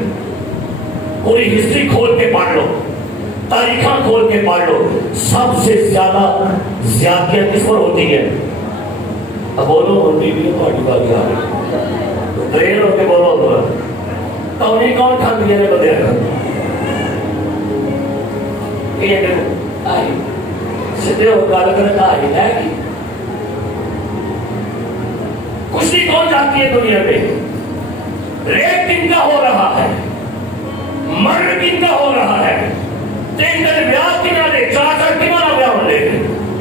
پوری ہسٹری کھول کے پڑھ لو, تاریخاں کھول کے پڑھ لو, سب سے زیادہ زیادتیاں کس پر ہوتی ہیں؟ اب بولو ہوتی بھی پارٹی باقی آ رہی ٹرین ہو کے بولو تو نہیں کون کھان دیا نے بدے آئی سدھے ہو گال کرتا آئی ہے کچھ نہیں کون جاتی ہے دنیا میں. ریپ کن کا ہو رہا ہے, مرڈر کن کا ہو رہا ہے, تین دن بیاہ کنارے چار کنارا بیاہ ہونے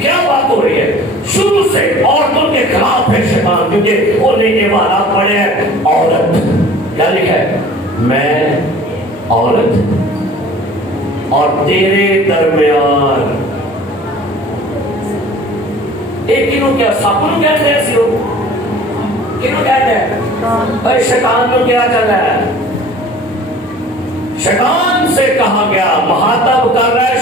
کیا بات ہو رہی ہے؟ شروع سے عورتوں کے خلاف ہے شیطان کیونکہ وہ نہیں یہ والا پڑے ہے عورت. کیا لکھا ہے؟ میں عورت اور تیرے درمیان. ایک کنوں کیا ساپنوں کہتے ہیں سیو کنوں کہتے ہیں بھائی شیطان کو کیا چل رہا ہے؟ شیطان سے کہا گیا مہاتب کر رہا ہے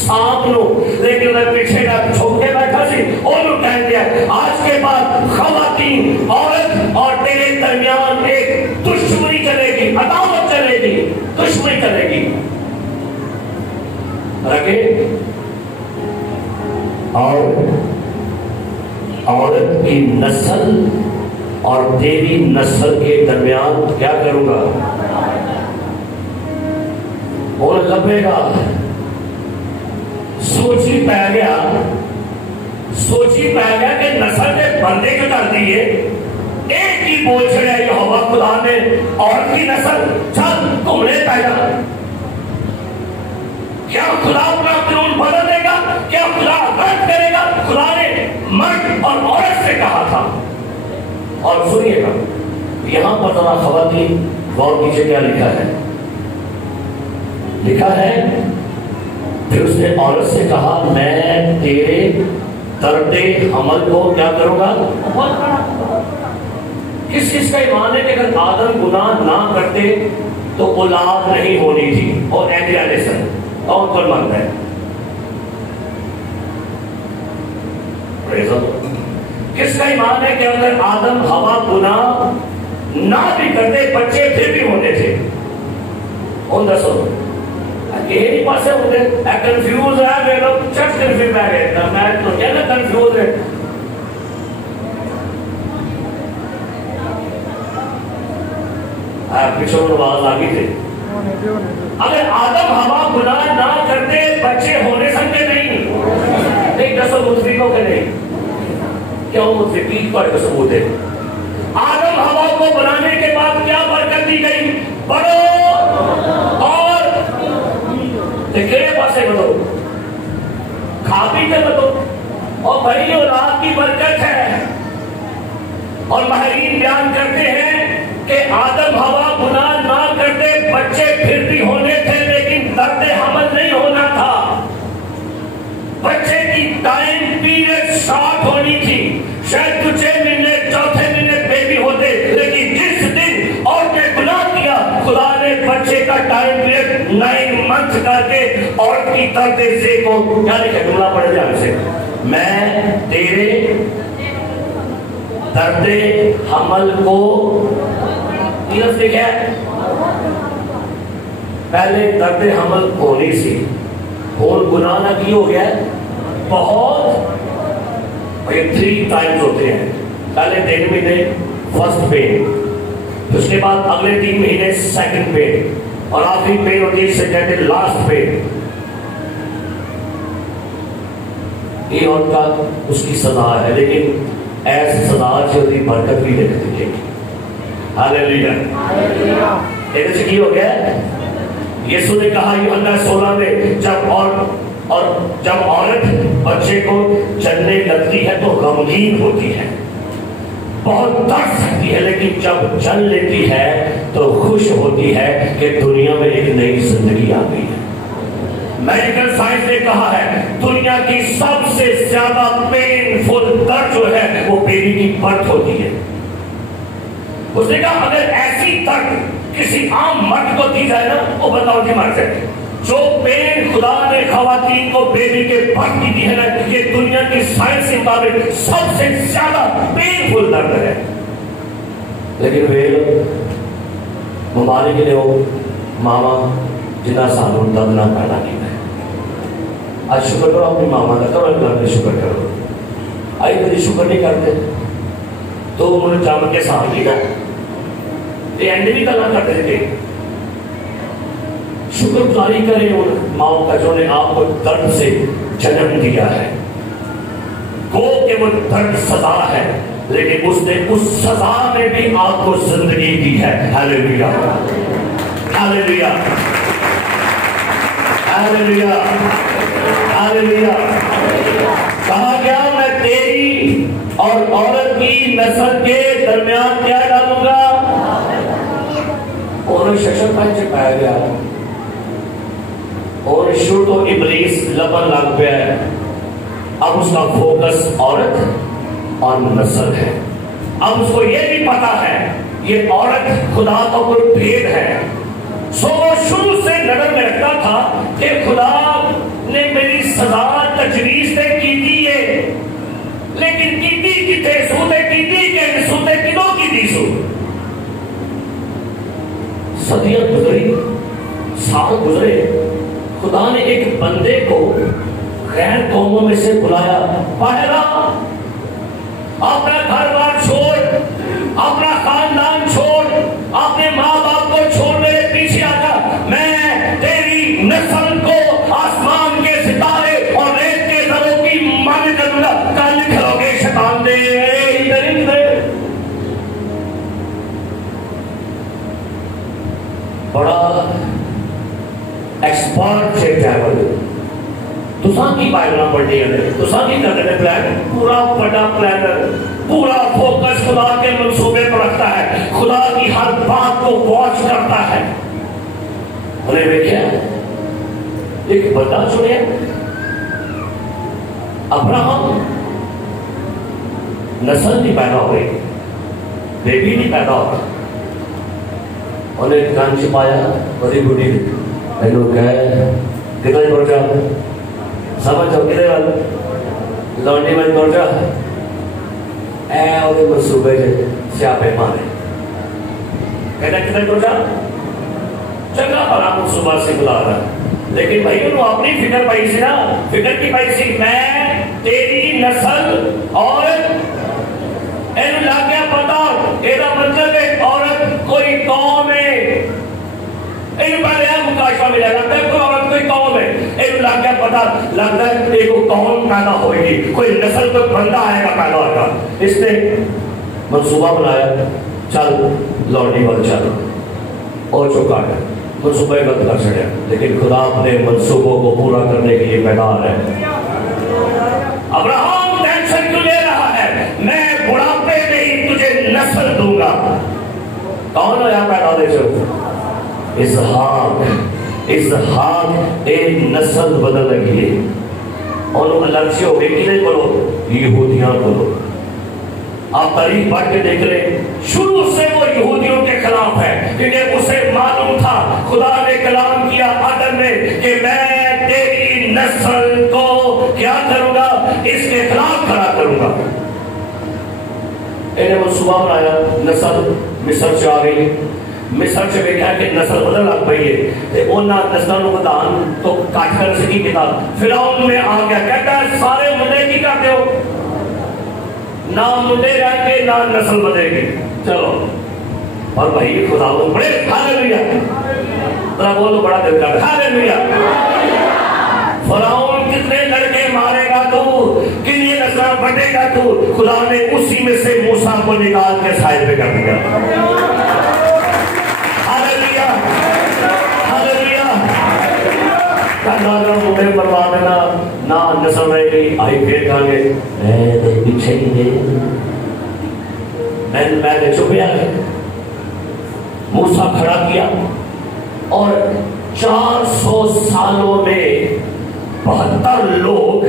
سانپ نو لیکن میں پیچھے کا چھوڑ کے بیٹھا سی انہوں کہہ دیا آج کے بعد خواتین عورت اور تیرے درمیان ایک دشمنی چلے گی, عداوت چلے گی, دشمنی چلے گی. رکھے عورت کی نسل اور تیری نسل کے درمیان کیا کروں گا؟ اور لبے گا. سوچی پہ گیا کہ نسل کے بندے کے کر دیے ایک ہی بول چڑھا یہوہ خدا نے عورت کی نسل چل تمہیں پیدا. کیا خدا اپنا قانون بدل دے گا؟ کیا خدا رد کرے گا؟ خدا نے مرد اور عورت سے کہا تھا. اور سنیے گا یہاں پر ذرا خواتین غور کیجیے کیا لکھا ہے. لکھا ہے پھر اس نے عورت سے کہا میں تیرے درد حمل کو کیا کروں گا؟ کس کا ایمان ہے کہ اگر آدم گناہ نہ کرتے تو اولاد نہیں ہونی تھی اور ایڈیالیسن کون کون مانتا ہے؟ کس کا ایمان ہے کہ اگر آدم ہوا گناہ نہ بھی کرتے بچے پھر بھی ہونے تھے؟ کون دسو یہی پاسے ہوتے کنفیوز ہے میں لوگ چرچ کنفیوز ہے میں تو کیا نا کنفیوز ہے. پچھوں آواز آگی تھے اگر آدم ہوا گناہ نہ کرتے بچے ہونے سکتے نہیں دسو مصفیقوں کے نہیں کیوں مصفیق پر ثبوت ہے. آدم ہوا آپ ہی کے بدو اور بڑی اولاد کی برکت ہے. اور ماہرین بیان کرتے ہیں کہ آدم حوا گناہ نہ کرتے، بچے پھر بھی ہونے تھے لیکن درد حمل نہیں ہونا تھا. بچے کی ٹائم پیریڈ شارٹ ہونی تھی، شاید 6 مہینے 4تھے مہینے بیبی ہوتے، لیکن جس دن عورت نے گناہ کیا خدا نے بچے کا ٹائم پیریڈ 9 منتھ کر کے عورت کی درد سے کو کیا لکھا جملہ پڑھ جائے سے میں تیرے درد حمل کو لکھا ہے. پہلے درد حمل ہونی سی، اور گناہ نہ کی ہو گیا بہت. یہ 3 ٹائمز ہوتے ہیں، پہلے 3 مہینے فرسٹ پین، اس کے بعد اگلے 3 مہینے سیکنڈ پین، اور آخری پین ہوتی ہے سیکنڈ لاسٹ پین. یہ ان کا اس کی سزا ہے، لیکن ایسی سزا جو ہوتی برکت بھی دیکھتے ہیں. ہاللیلویا. ایک سے کی ہو گیا یسوع نے کہا یوحنا 16 میں جب عورت بچے کو چلنے لگتی ہے تو غمگین ہوتی ہے، بہت تڑپ سکتی ہے، لیکن جب چل لیتی ہے تو خوش ہوتی ہے کہ دنیا میں ایک نئی زندگی آ گئی ہے. میڈیکل سائنس نے کہا ہے دنیا کی سب سے زیادہ پینفل درد جو ہے وہ بیبی کی برتھ ہوتی ہے. اس نے کہا اگر ایسی درد کسی عام مرد کو دی جائے نا وہ بتاؤ کہ مر جائے. جو پین خدا نے خواتین کو بیبی کے برتھ کی دی ہے نا یہ دنیا کی سائنس کے مطابق سب سے زیادہ پینفل درد ہے. لیکن وہ مبارک کے لیے وہ ماما جنا سالوں درد نہ پیدا کی ہے. آج شکر کرو اپنی ماما کا، کرو اللہ کا شکر کرو. آئی کبھی شکر نہیں کرتے تو انہوں جامع کے ساتھ لکھا یہ اینڈ بھی کرنا کرتے تھے. شکر گزاری کریں ان ماؤں کا جو نے آپ کو درد سے جنم دیا ہے. گو کہ وہ درد سزا ہے لیکن اس نے اس سزا میں بھی آپ کو زندگی دی ہے. ہاللیلویا ہاللیلویا ہاللیلویا ہاللیلویا. کہا گیا میں تیری اور عورت کی نسل کے درمیان کیا ڈالوں گا. اور ششر پائن سے پایا گیا اور شروع تو ابلیس لبن لگ پہ ہے. اب اس کا فوکس عورت اور نسل ہے. اب اس کو یہ بھی پتا ہے یہ عورت خدا کا کوئی بھید ہے. سو وہ شروع سے نظر میں رکھتا تھا کہ خدا نے میری سزا تجویز سے کی دی ہے، لیکن کیتی کتے سوتے کیتی کہ سوتے کنوں کی دی سو. صدیاں گزری، سال گزرے، خدا نے ایک بندے کو غیر قوموں میں سے بلایا. پہلا اپنا گھر بار چھوڑ، اپنا خاندان چھوڑ، اپنے ماں باپ کو چھوڑ میرے پیچھے آ جا. میں تیری نسل کو آسمان کے ستارے اور ریت کے زروں کی مان کروں گا. کل کھلو گے شیطان دے بڑا ایکسپرٹ سے ڈرائیور تساں کی بائبل پڑھنی ہے، تساں کی کرنے پلان پورا بڑا پلانر، پورا فوکس خدا کے منصوبے پر رکھتا ہے، خدا کی ہر بات کو واچ کرتا ہے. انہیں دیکھا ایک بندہ چنے ابراہم، نسل نہیں پیدا ہو رہی، بیبی نہیں پیدا ہو رہا. انہیں کان چھپایا بڑی بڑی لوگ کہے کتنا ہی پہنچا سمجھ جاؤ کدھر والا لانڈی میں پہنچا اے اور منصوبے کے سیاپے مانے کہنا کدھر پہنچا چنگا بڑا منصوبہ سے بلا رہا. لیکن بھائی انہوں اپنی فکر پائی سی نا، فکر کی پائی سی میں تیری نسل اور این لا گیا پتا ایدہ مطلب ہے عورت کوئی قوم ہے. این پہلے ہے مکاشفہ ملے لگتا ہے کوئی عورت کوئی قوم ہے. این لا گیا پتا لگتا ہے ایک قوم پیدا ہوئے گی، کوئی نسل کوئی بندہ آئے گا پیدا ہوگا. اس نے منصوبہ بنایا چل لوڈی بل چل اور چکا ہے منصوبہ غلط کر چڑھا، لیکن خدا اپنے منصوبوں کو پورا کرنے کے لیے پیدا ہے. نسل دوں گا. کون ہویا پیدا دے چھو؟ اسحاق ایک نسل بدل لگی ہے. اور الگ سے ہوگے کنے کرو؟ یہودیاں کرو. آپ تاریخ پڑھ کے دیکھ لیں، شروع سے وہ یہودیوں کے خلاف ہے، کیونکہ اسے معلوم تھا خدا نے کلام کیا آدم میں کہ میں تیری نسل کو کیا کروں گا؟ اس کے خلاف کھڑا کروں گا. انہیں منصوبہ بنایا، نسل مصر سے آ گئی. مصر سے دیکھا کہ نسل بدل لگ پئی ہے تے انہاں نسلوں کو بدان تو کٹ کر سکی کتاب. فرعون میں آ گیا، کہتا ہے سارے منڈے کی کرتے ہو؟ نہ منڈے رہ کے نہ نسل بدے گی. چلو اور بھائی خدا کو بڑے ہاللویا، ذرا بولو بڑا دل کا ہاللویا. فرعون کتنے لڑکے مارے گا تو، کتنی نسل بٹے گا تو، خدا نے اسی میں سے موسیٰ کو نکال کے سائے پہ کر دیا. Hallelujah hallelujah. کہنا مجھے مروا دینا نہ نسل رہے گی. آئی پھر کہا گے میں تو پیچھے ہی دے، میں نے چھپیا ہے. موسیٰ کھڑا کیا اور 400 سالوں میں 72 لوگ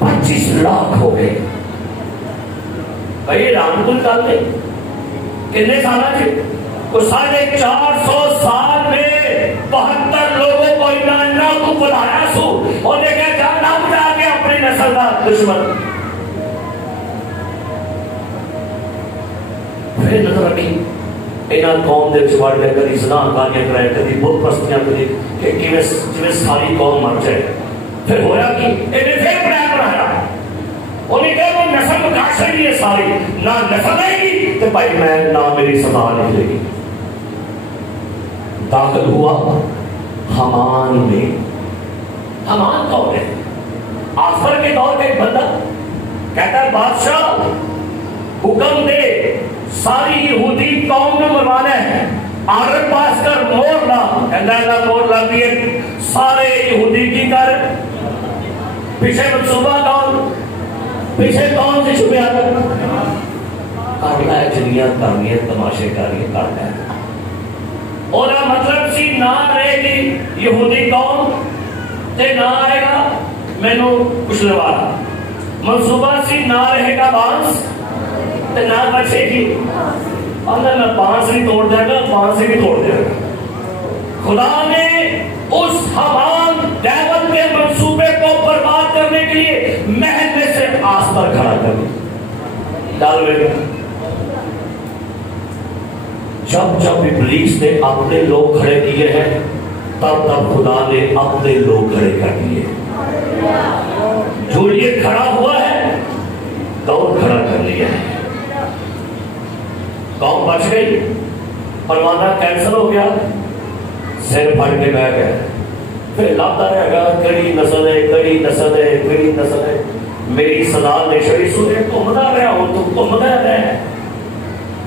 25 لاکھ ہو گئے. بھائی رام کل ڈالتے کتنے سالہ تھے؟ وہ 450 سال میں 72 لوگوں کو اینا کو بلایا سو اور نے کہا جانا بجا کے اپنی نسل کا دشمن. پھر نظر رکھی اینا قوم دے چھوڑ گئے، کدی زنا کاریاں کرائے، کدی بت پرستیاں کرے کہ کیویں ساری قوم مر جائے. پھر ہویا کہ انہیں پھر پلان بنایا. انہیں کہا وہ نسل مکاش رہی ہے ساری، نہ نسل آئے گی تو بھائی میں نہ میری سزا نکلے گی. داخل ہوا حمان میں. حمان کون ہے؟ آخر کے دور کا ایک بندہ کہتا ہے بادشاہ حکم دے ساری یہودی قوم میں مروانا ہے، آرڈر پاس کر مور لا. کہتا ہے مور لا دیے سارے یہودی کی کر. پیچھے منصوبہ کون؟ پیچھے کون سے چھپے آدھر کرنا ہے؟ جنیاں کرنی ہے، تماشے کاری کرنا ہے. اور مطلب سی نہ رہے گی یہودی قوم تے نہ آئے گا مینو کچھ لوانا. منصوبہ سی نہ رہے گا بانس تے نہ بچے گی. اگر میں بانس نہیں توڑ دے گا، بانس بھی توڑ دے گا. خدا نے اس حمان دیوت کے منصوبے کو برباد کرنے کے لیے محل میں سے آستر کھڑا کر دیا. جب جب ابلیس نے اپنے لوگ کھڑے کیے ہیں تب تب خدا نے اپنے لوگ کھڑے کر دیے. جو یہ کھڑا ہوا ہے دور کھڑا کر لیا ہے. قوم بچ گئی، پروانہ کینسل ہو گیا، سر پھڑ کے بیٹھ گئے. پھر لاتا رہے گا کڑی نسل ہے، کڑی نسل ہے، کڑی نسل ہے. میری سزا نے شری سورے گھومتا رہا ہوں تو گھومتا رہے.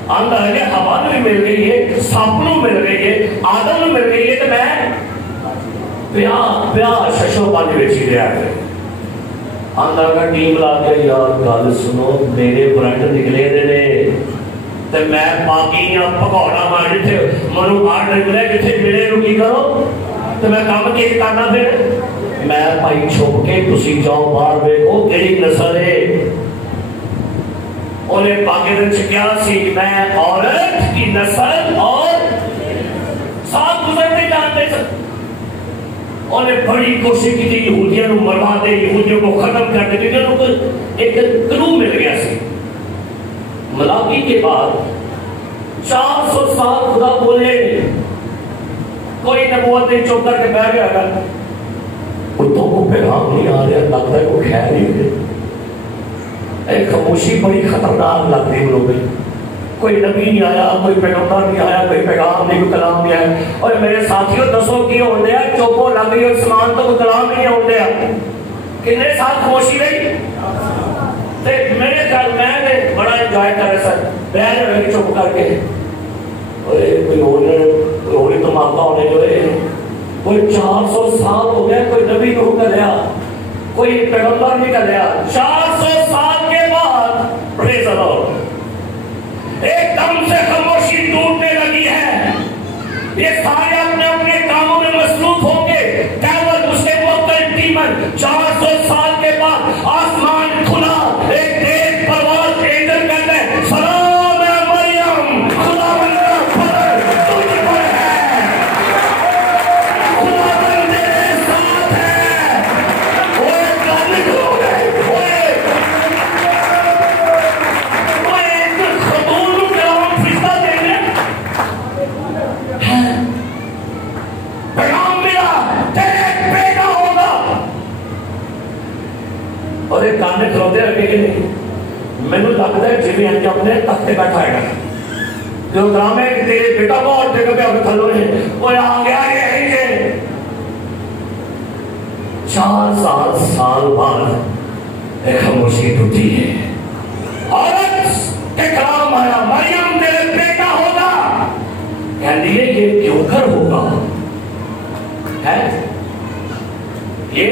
آندہ ہے حوان بھی مل گئی ہے، ساپنوں مل گئی ہے، آدم مل گئی ہے تو میں پیا ششو پانچ بیچی گیا ہے. آندہ کا ٹیم لا کے یار گال سنو میرے برنڈ نکلے دے تو میں پاکیاں پکوڑا مار جتھے منو آرڈر نکلے جتھے ملے رو کی کرو تو میں کام کیس کرنا. پھر میں پائی چھوپ کے تسی جاؤ باہر دیکھو کیڑی نسل ہے. انہیں پاکستان سے کیا سی میں عورت کی نسل اور ساتھ گزرتے جانتے سکتے. انہیں بڑی کوشش کی تھی یہودیوں کو مروا دے، یہودیوں کو ختم کر دے، کیونکہ ان کو ایک کلو مل گیا سی. ملاقی کے بعد 400 سال خدا بولے کوئی نبوت نہیں، چپ کر کے بیٹھ گیا. اگر کتوں کو پیغام نہیں آ رہا لگتا ہے کوئی خیر نہیں ہے. ایک خاموشی بڑی خطرناک لگتی ہے لوگوں میں. کوئی نبی نہیں آیا، کوئی پیغمبر نہیں آیا، کوئی پیغام نہیں، کوئی کلام نہیں آیا. اور میرے ساتھیوں دسو کی ہو دیا چوپو لگ گئی اور سمان تو کوئی کلام نہیں ہو دیا. کتنے سال خاموشی رہی. میرے خیال میں بڑا انجوائے کر رہے سر بیٹھ رہے چپ کر کے. کوئی ہوئی تو ماتا ہونے جو ہے کوئی 400 سال ہو گئے، کوئی نبی نہیں کر لیا، کوئی پیغمبر نہیں کر لیا. 400 سال کے بعد پریز اللہ ایک دم سے خاموشی ٹوٹنے لگی ہے. یہ سارے اپنے اپنے کاموں میں مصروف ہوں گے. کیول اس کے موکل ڈیمن 400 سال کے بعد آسمان کھلا. ایک تیز پرواز اینجل کہتے ہیں سلام اے مریم خداوند کا فضل تجھ پر ہے, خداوند تیرے ساتھ ہے. وہ ایک کامل ہو گئے, وہ ایک خاتون کے ہم فرشتہ دیں گے. پیغام ملا تیرے بیٹا ہوگا. اور ایک کان میں کھلوتے رکھے گے نہیں. مینو لگتا ہے جی ہم اپنے تختے بیٹھا ہے جو کام ہے کہ تیرے بیٹا کو اور جگہ پہ اب کھلو ہے وہ آ گیا ہے. 4 سال بعد ایک خاموشی ٹوٹی ہے. عورت کے کلام آیا مریم تیرے بیٹا ہوگا. کہہ دیے یہ کیوں کر ہوگا ہے یہ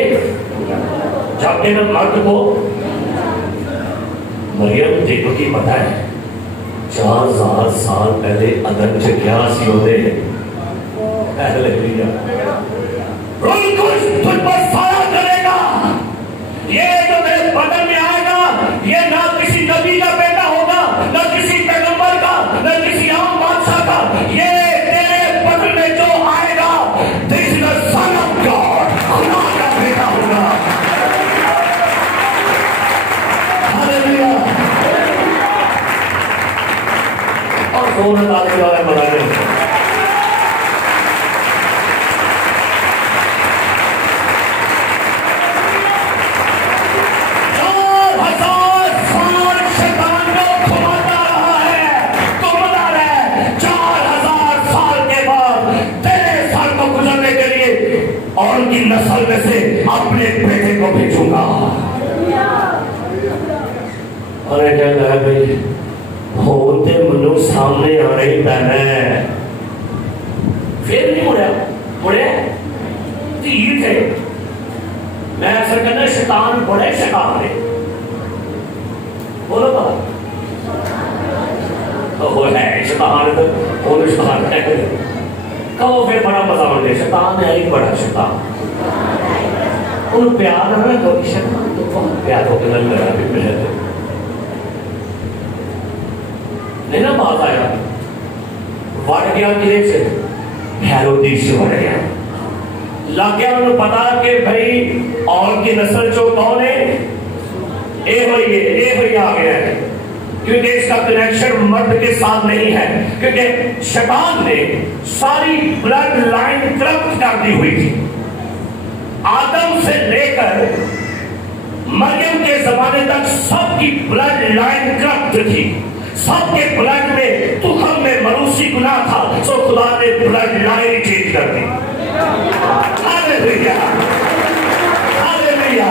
جب کہ مرد کو مریم دیکھو کی پتہ ہے 4000 سال پہلے ادن سے کیا سی ہوتے ہیں. روح القدس تجھ پر سایہ کرے گا. یہ جو میرے بدن میں آئے گا یہ نہ کسی نبی کا بیٹا ہوگا, نہ کسی پیغمبر کا, نہ کسی عام بادشاہ کا. یہ تیرے بدن میں جو آئے گا this is the son of God, خدا کا بیٹا ہوگا. ہاللویا. اور سورت آنے والے بنانے 4000 سال شیطان کو گھماتا رہا ہے, گھماتا رہا. 4000 سال کے بعد تیرے سال کو گزرنے کے لیے اور ان کی نسل میں سے اپنے بیٹے کو بھیجوں گا. اور یہ کہتا ہے بھائی ہوتے منو سامنے آ رہی بہن پھر نہیں مڑے تیر تھے. میں ایسا کہنا شیطان بڑے شیطان ہے. بولو بات وہ ہے شیطان تو شیطان ہے کہو پھر بڑا مزہ بڑھتے. شیطان ہے ایک بڑا شیطان. ان پیار ہے نا کوئی شیطان تو بہت پیار ہو کے لگ رہا ہے میرے نہیں نا. بات آیا وڑ گیا قلعے سے ہیرودیس سے وڑ گیا. لگ گیا انہوں پتا کہ بھائی اور کی نسل جو کون ہے اے بھائی آ گیا ہے. کیونکہ اس کا کنیکشن مرد کے ساتھ نہیں ہے, کیونکہ شیطان نے ساری بلڈ لائن کرپٹ کر دی ہوئی تھی. آدم سے لے کر مریم کے زمانے تک سب کی بلڈ لائن کرپٹ تھی. سب کے بلڈ میں تخم میں مروسی گناہ تھا. سو خدا نے بلڈ لائن چینج کر دی. Hallelujah hallelujah.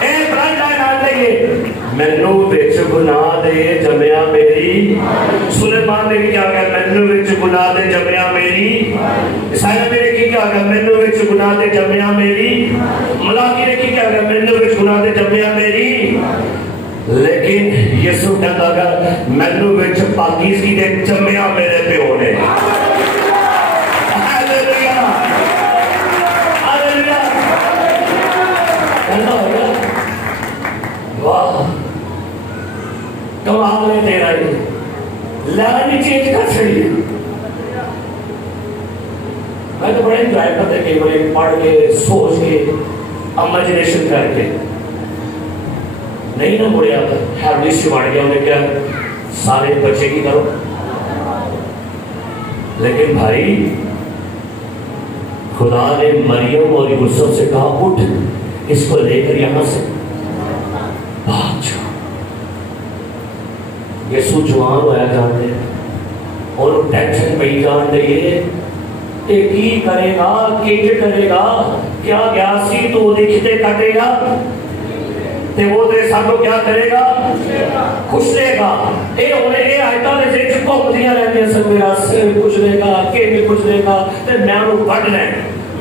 اے بلڈ لائن آ جائیے مینو بچ گناہ دے جمیا میری. سلیمان نے کیا کہا مینو بچ گناہ دے جمیا میری. عیسائی نے کی کیا کہا مینو بچ گناہ دے جمیا میری. ملاکی نے کی کیا کہا مینو بچ گناہ دے جمیا میری. لیکن یسوع کہتا ہے مینو وچ پاکیزگی دے جمیا میرے پیو نے. Hallelujah hallelujah. واہ کمال ہے تیرا. یہ لائن چینج کر چڑی. میں تو بڑے انجوائے کرتے کہ بڑے پڑھ کے سوچ کے امیجنیشن کر کے نہیں نہ مڑیا ہیرودیس سے مار گیا. انہیں کیا سارے بچے کی کرو. لیکن بھائی خدا نے مریم اور یوسف سے کہا اٹھ اس کو لے کر یہاں سے بھاگ جاؤ. یسوع جوان ہوا جانتے ہیں اور ٹینشن پہ جان دے کی کرے گا کیج کرے گا کیا گیا سی تو لکھتے کٹے گا تے وہ تیرے ساتھ کیا کرے گا خوش لے گا. اے آیتاں دے وچ گھومدیاں رہندیاں سن میرا سر کچھ لے گا کہ بھی کچھ لے گا تے میں انہوں کڈنا ہے.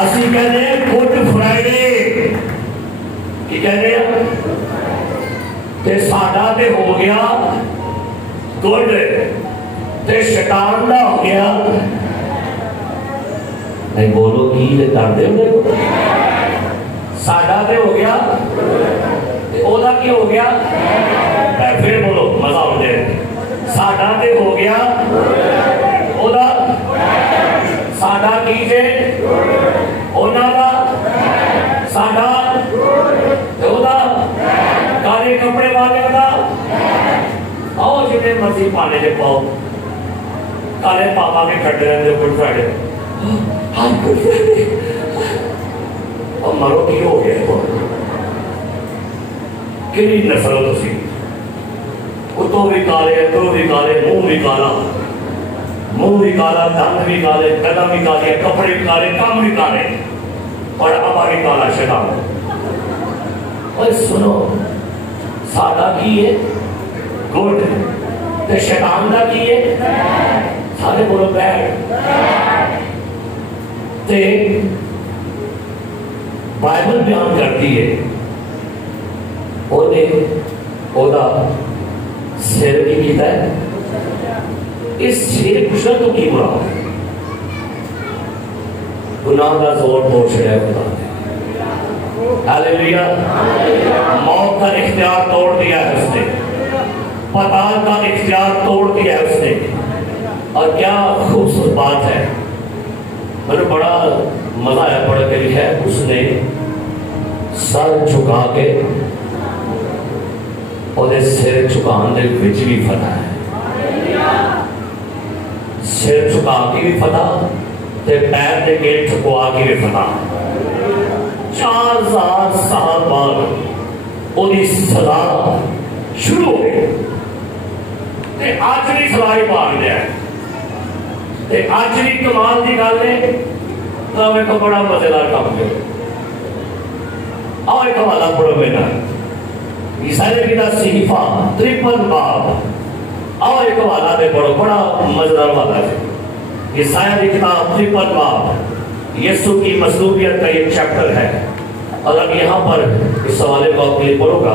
ਅਸੀਂ ਕਹਿੰਦੇ ਗੁੱਡ ਫਰਾਈਡੇ ਕੀ ਕਹਿੰਦੇ ਆ ਤੇ ਸਾਡਾ ਤੇ ਹੋ ਗਿਆ ਗੁੱਡ ਤੇ ਸ਼ੈਤਾਨ ਦਾ ਹੋ ਗਿਆ ਨਹੀਂ ਬੋਲੋ ਕੀ ਤੇ ਕਰਦੇ ਹੋ ਸਾਡਾ ਤੇ ਹੋ ਗਿਆ ਤੇ ਉਹਦਾ ਕੀ ਹੋ ਗਿਆ ਫਿਰ ਬੋਲੋ ਮਜ਼ਾ ਆਉਂਦੇ ਸਾਡਾ ਤੇ ਹੋ ਗਿਆ ਉਹਦਾ ਸਾਡਾ ਕੀ ਜੇ ਉਹਨਾਂ ਦਾ ਸਾਡਾ ਤੇ ਉਹਦਾ ਕਾਲੇ ਕੱਪੜੇ ਵਾਲੇ ਦਾ ਆਓ ਜਿਵੇਂ ਮਰਜ਼ੀ ਪਾਣੇ ਦੇ ਪਾਓ ਕਾਲੇ ਪਾਪਾ ਕੇ ਖੜੇ ਰਹਿੰਦੇ ਗੁੱਡ ਫਰਾਈਡੇ ਹਾਂ ਗੁੱਡ ਫਰਾਈਡੇ ਉਹ ਮਰੋ ਕੀ ਹੋ ਗਿਆ کہڑی نسل ہو تسی؟ اتوں بھی کالے اتوں بھی کالے منہ بھی کالا دند بھی کالے قدم بھی کالے کپڑے بھی کالے کام بھی کالے اور ابا بھی کالا شیطان. اور سنو ساڈا کی ہے گڈ تے شیطان دا کی ہے سارے بولو بیڈ. تے بائبل بیان کرتی ہے او دا سر کی کیتا ہے اس سر کچھ تو کی مراد گناہ کا زور توڑ چھڑیا خدا نے. ہاللیلویا. موت کا اختیار توڑ دیا ہے اس نے, پتال کا اختیار توڑ دیا ہے اس نے. اور کیا خوبصورت بات ہے, مجھے بڑا مزہ آیا پڑھ کے لکھا ہے اس نے سر جھکا کے اور سر جھکان دے وچ بھی فتح ہے. سر جھکا کے بھی فتح تے پیر دے کے ٹھکوا کے بھی فتح. 4000 سال بعد وہی سزا شروع ہو گئی تے اج بھی سلائی پا لیا تے اج بھی کمال دی گل ہے. تو میں کو بڑا مزیدار کام کیا اور ایک حوالہ پڑھو میرا عیسائی کی صحیفہ 53 باب اور ایک حوالہ میں پڑھو بڑا مزیدار حوالہ ہے. عیسائی کی کتاب 53 باب یسوع کی مصلوبیت کا ایک چیپٹر ہے. اور اب یہاں پر اس حوالے کو آپ کے لیے پڑھو گا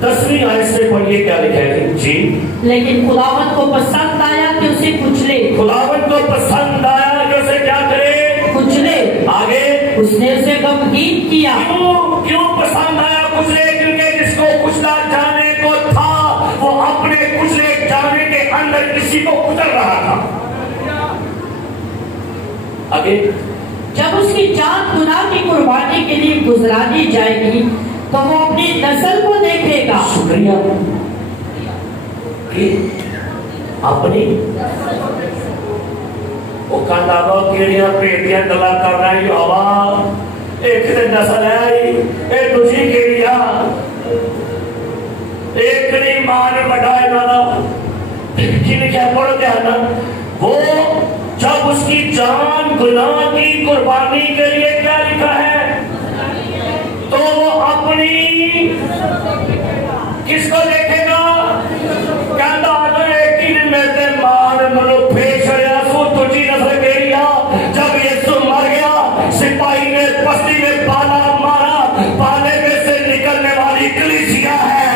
10ویں آیت سے پڑھیے کیا لکھا ہے جی. لیکن خداوند کو پسند آیا کہ اسے کچلے. خداوند کو پسند آیا کہ اسے کیا کرے کچلے. آگے اس نے اسے غمگین کیا. کیوں پسند آیا کچلے؟ کیونکہ جس کو کچلا جانے کو تھا وہ اپنے کچلے جانے کے اندر کسی کو کچل رہا تھا. آگے جب اس کی جان گناہ کی قربانی کے لیے گزرانی جائے گی تو وہ اپنی نسل کو دیکھے گا. شکریہ اپنی وہ کہتا گا کیڑیاں پیٹیاں گلا کر رہا ہے ہوا ایک دن نسل ہے اے تجھی کیڑیا ایک نہیں ماں نے بڑھائے نانا کی لکھا پڑھو دھیانا وہ جب اس کی جان گناہ کی قربانی کے لیے کیا لکھا ہے تو وہ اپنی کس کو دیکھے گا کہتا آگا ایک ہی دن میں سے مان ملو پیش رہا سو تجھی نظر گیا جب یسوع مر گیا سپاہی نے پستی میں پالا مارا پالے میں سے نکلنے والی کلیسیا ہے.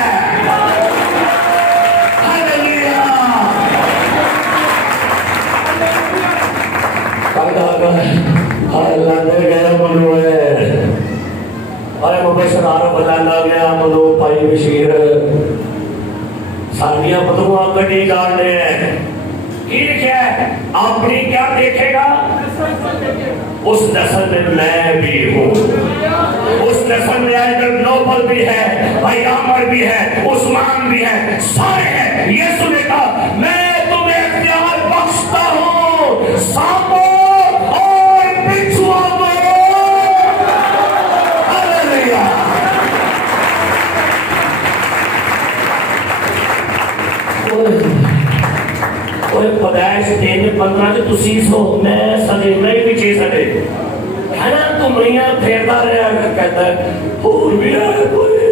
اللہ نے گیا منو ہے اور مبشر عرب اللہ نے گیا منو پائی بشیر سانیاں بدوہ کٹی جانے ہیں کی لکھا ہے اپنی کیا دیکھے گا اس نسل میں بھی ہوں اس نسل میں ایڈر نوبل بھی ہے پیغمبر بھی ہے عثمان بھی ہے سارے ہیں. یسوع نے کہا میں تمہیں اختیار بخشتا ہوں سانپوں پیدائش 3:15 جو تسیس ہو میں سجے نہیں بھی چیز سکے ہے نا تم میاں پھیرتا رہا کہتا ہے پھول بھی آئے پھولے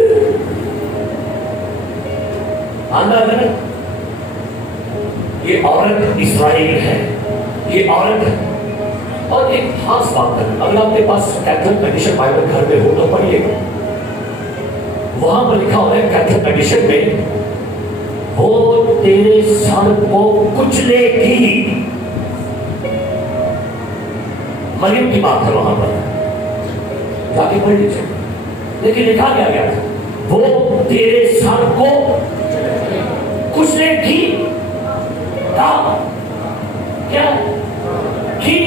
آندھا ہے. یہ عورت اسرائیل ہے. یہ عورت اور ایک خاص بات ہے اگر آپ کے پاس کیتھولک ایڈیشن بائبل گھر میں ہو تو پڑھیے گا وہاں پر لکھا ہوا ہے کیتھولک ایڈیشن میں وہ تیرے سر کو کچلے گی. مریم کی بات ہے وہاں پر جا کے پڑھ لیجیے لیکن لکھا گیا تھا وہ تیرے سر کو کچلے گی. کیا کی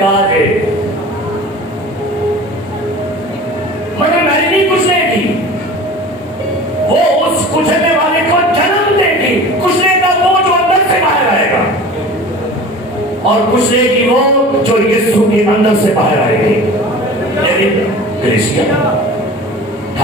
گاجے مگر میں نہیں کچلے گی وہ اس کچلنے والے کو جنم دے گی. کچلے کا وہ جو اندر سے باہر آئے گا اور کچلے گی وہ جو یسوع کے اندر سے باہر آئے گی. لیکن کلیسیا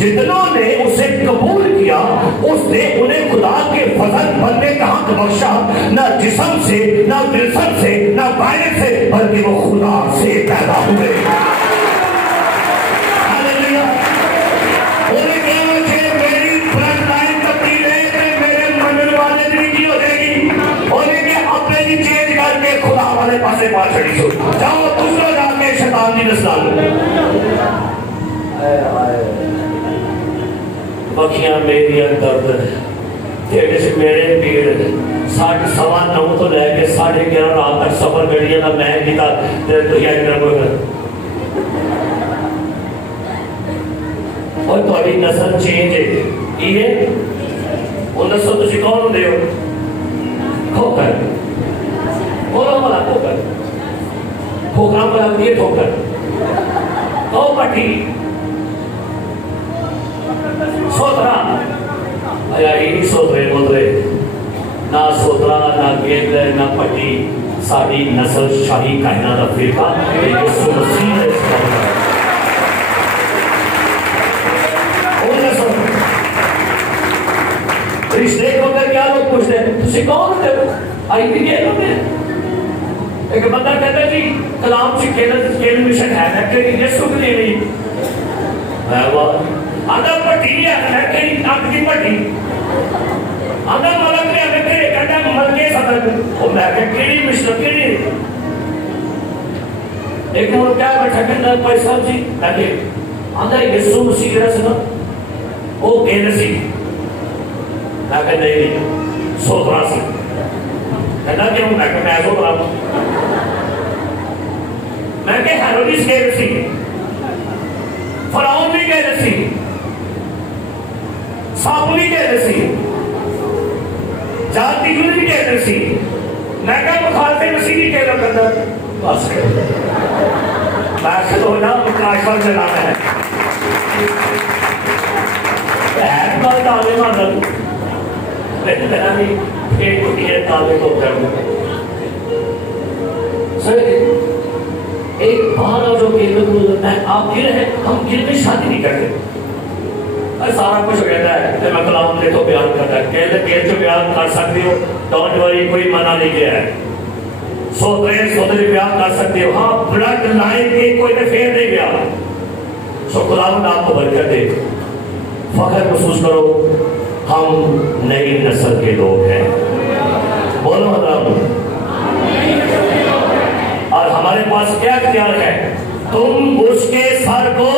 جتنوں نے اسے قبول کیا اس نے انہیں خدا کے فضل بننے کا حق بخشا، نہ جسم سے نہ جسم سے نہ باہر سے، بلکہ وہ خدا سے پیدا ہوئے۔ ہاللیلویا۔ انہیں کہا کہ میری بلڈ لائن تبدیل ہے کہ میرے منن والے بھی کی ہو جائے گی، انہیں کہ اپنے بھی چینج کر کے خدا والے پاسے پاس چڑھی سو جاؤ دوسرا جا کے شیطان کی نسل بکیاں میری درد تیرے سے میرے پیڑ 9:15 تو لے کے 11:30 رات تک سفر کریے تھا میں کیتا تے تو یہ نہ کوئی اور تھوڑی نسل چینج ہے یہ وہ نسل تسی کون ہوندے ہو؟ کھوکر بولو والا کھوکر کھوکرا والا ہوتی ہے ٹھوکر او پٹی سوترا آیا ہی سوترے مدرے نہ سوترا نہ گیندے نہ پٹی ساری نسل شاہی کائنہ دا فرقہ یسوع مسیح ہے وہ نسل رشتے کو کر کیا لوگ پوچھتے ہیں تسی کون ہوتے ہو؟ آئی تھی گئے ہوتے ہیں ایک بندہ کہتا ہے جی کلام سے کیل مشن ہے لیکن یسوع کے لیے نہیں آدھا پٹی ہے لیکن آپ کی پٹی آدھا ملک نے ہمیں کہتے کہتا ہے ملکے صدر وہ میں کہتا کیڑی مشن کیڑی ایک ملک کیا بیٹھا کہتا ہے پیسہ جی لیکن آدھا یسوع مسیح رہا سنا وہ کہنے سی میں کہتا نہیں سوترا سی کہتا کیوں میں کہتا میں سوترا میں کہ ہیروڈیس کہہ رسی فرعون بھی کہہ رسی سامو بھی کہہ رسی جاتی گل بھی کہہ رسی میں کہ مخالف مسیح بھی کہہ رہا کرتا بس میں سے تو نا مکاشفہ سے لانا ہے ایک بار دعوے ماندل لیکن میرا بھی ایک کو یہ دعوے کو کروں سر ایک بار اور جو کہ آپ گر ہیں ہم گر میں شادی نہیں کرتے سارا کچھ کہتا ہے کہ میں کلام دے تو بیان کرتا ہے کہتے کہ جو بیان کر سکتے ہو ڈونٹ وری کوئی منع نہیں کیا ہے سوترے بیان کر سکتے ہو ہاں بلڈ لائن کے کوئی نے پھیر نہیں گیا سو خداوند آپ کو برکت دے فخر محسوس کرو ہم نئی نسل کے لوگ ہیں بولو اللہ اور ہمارے پاس کیا اختیار ہے تم اس کے سر کو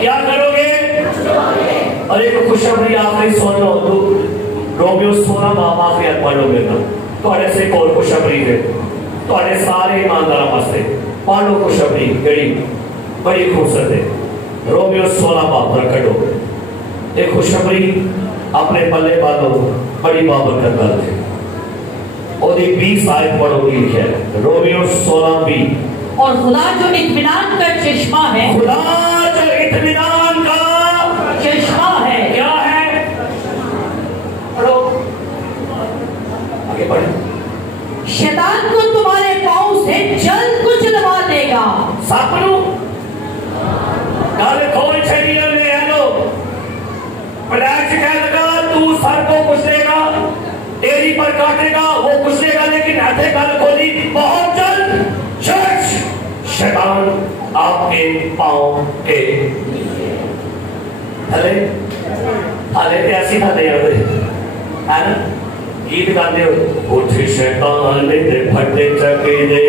کیا کرو گے اور ایک خوشخبری آخری سن لو رومیو 16 باب آخری پڑھ لو گے نا تھوڑے سے ایک اور خوشخبری ہے تھوڑے سارے ایماندار واسطے پڑھ لو خوشخبری بڑی خوبصورت ہے رومیو 16 باب رکھو ایک خوشخبری اپنے پلے بالو بڑی بابرکت بات ہے اور 20 آیت پڑھو گی لکھا ہے رومیو 16:20 اور خدا جو اطمینان کا چشمہ ہے خدا جو اطمینان کا چشمہ ہے کیا ہے پڑھو آگے پڑھیں شیطان کو تمہارے پاؤں سے جلد کچھ دبا دے گا ساپنو کالے کھوڑ چھڑیے میں ہے لو پلیٹ کہہ لگا تو سر کو کچھ دے گا تیری پر کاٹے گا وہ کچھ دے گا لیکن ہتھے گل کھولی بہت جلد چرچ شیطان آپ کے پاؤں کے ہلے تے ایسی تھا دے ہوئے ہے نا گیت گاتے ہو اٹھ شیطان دے پھٹے چکے دے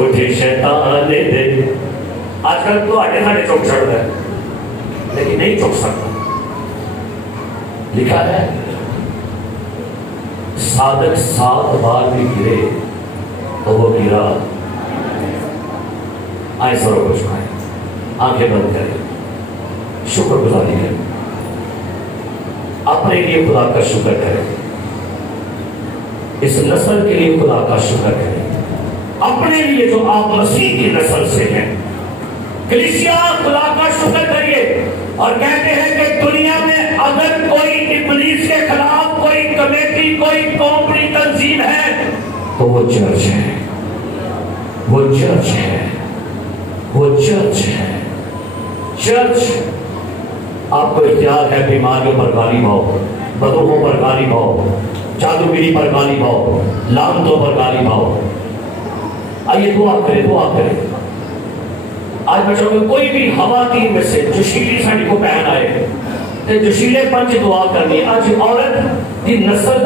اٹھ شیطان دے آج کل تو آٹے ساڑھے چوک چھڑ گئے لیکن نہیں چوک سکتا لکھا ہے صادق 7 بار بھی گرے تو وہ گرا آئے سرو کو چھکائیں آنکھیں بند کریں شکر گزاری کریں اپنے لیے خدا کا شکر کریں اس نسل کے لیے خدا کا شکر کریں اپنے لیے جو آپ مسیح کی نسل سے ہیں کلیسیا خدا کا شکر کریے اور کہتے ہیں کہ دنیا میں اگر کوئی ابلیس کے خلاف کوئی کمیٹی کوئی کمپنی تنظیم ہے تو وہ چرچ ہے وہ چرچ ہے وہ چرچ ہے چرچ آپ کو اختیار ہے بیماریوں پر غالب ہو، بدوحوں پر غالب ہو، جادوگری پر غالب ہو، لعنتوں پر غالب ہو۔ آئیے دعا کریں، دعا کریں۔ آج بچوں کو کوئی بھی خواتین میں سے جوشیلی ساڑی کو پہن آئے تے جوشیلے پنج دعا کرنی۔ آج عورت دی نسل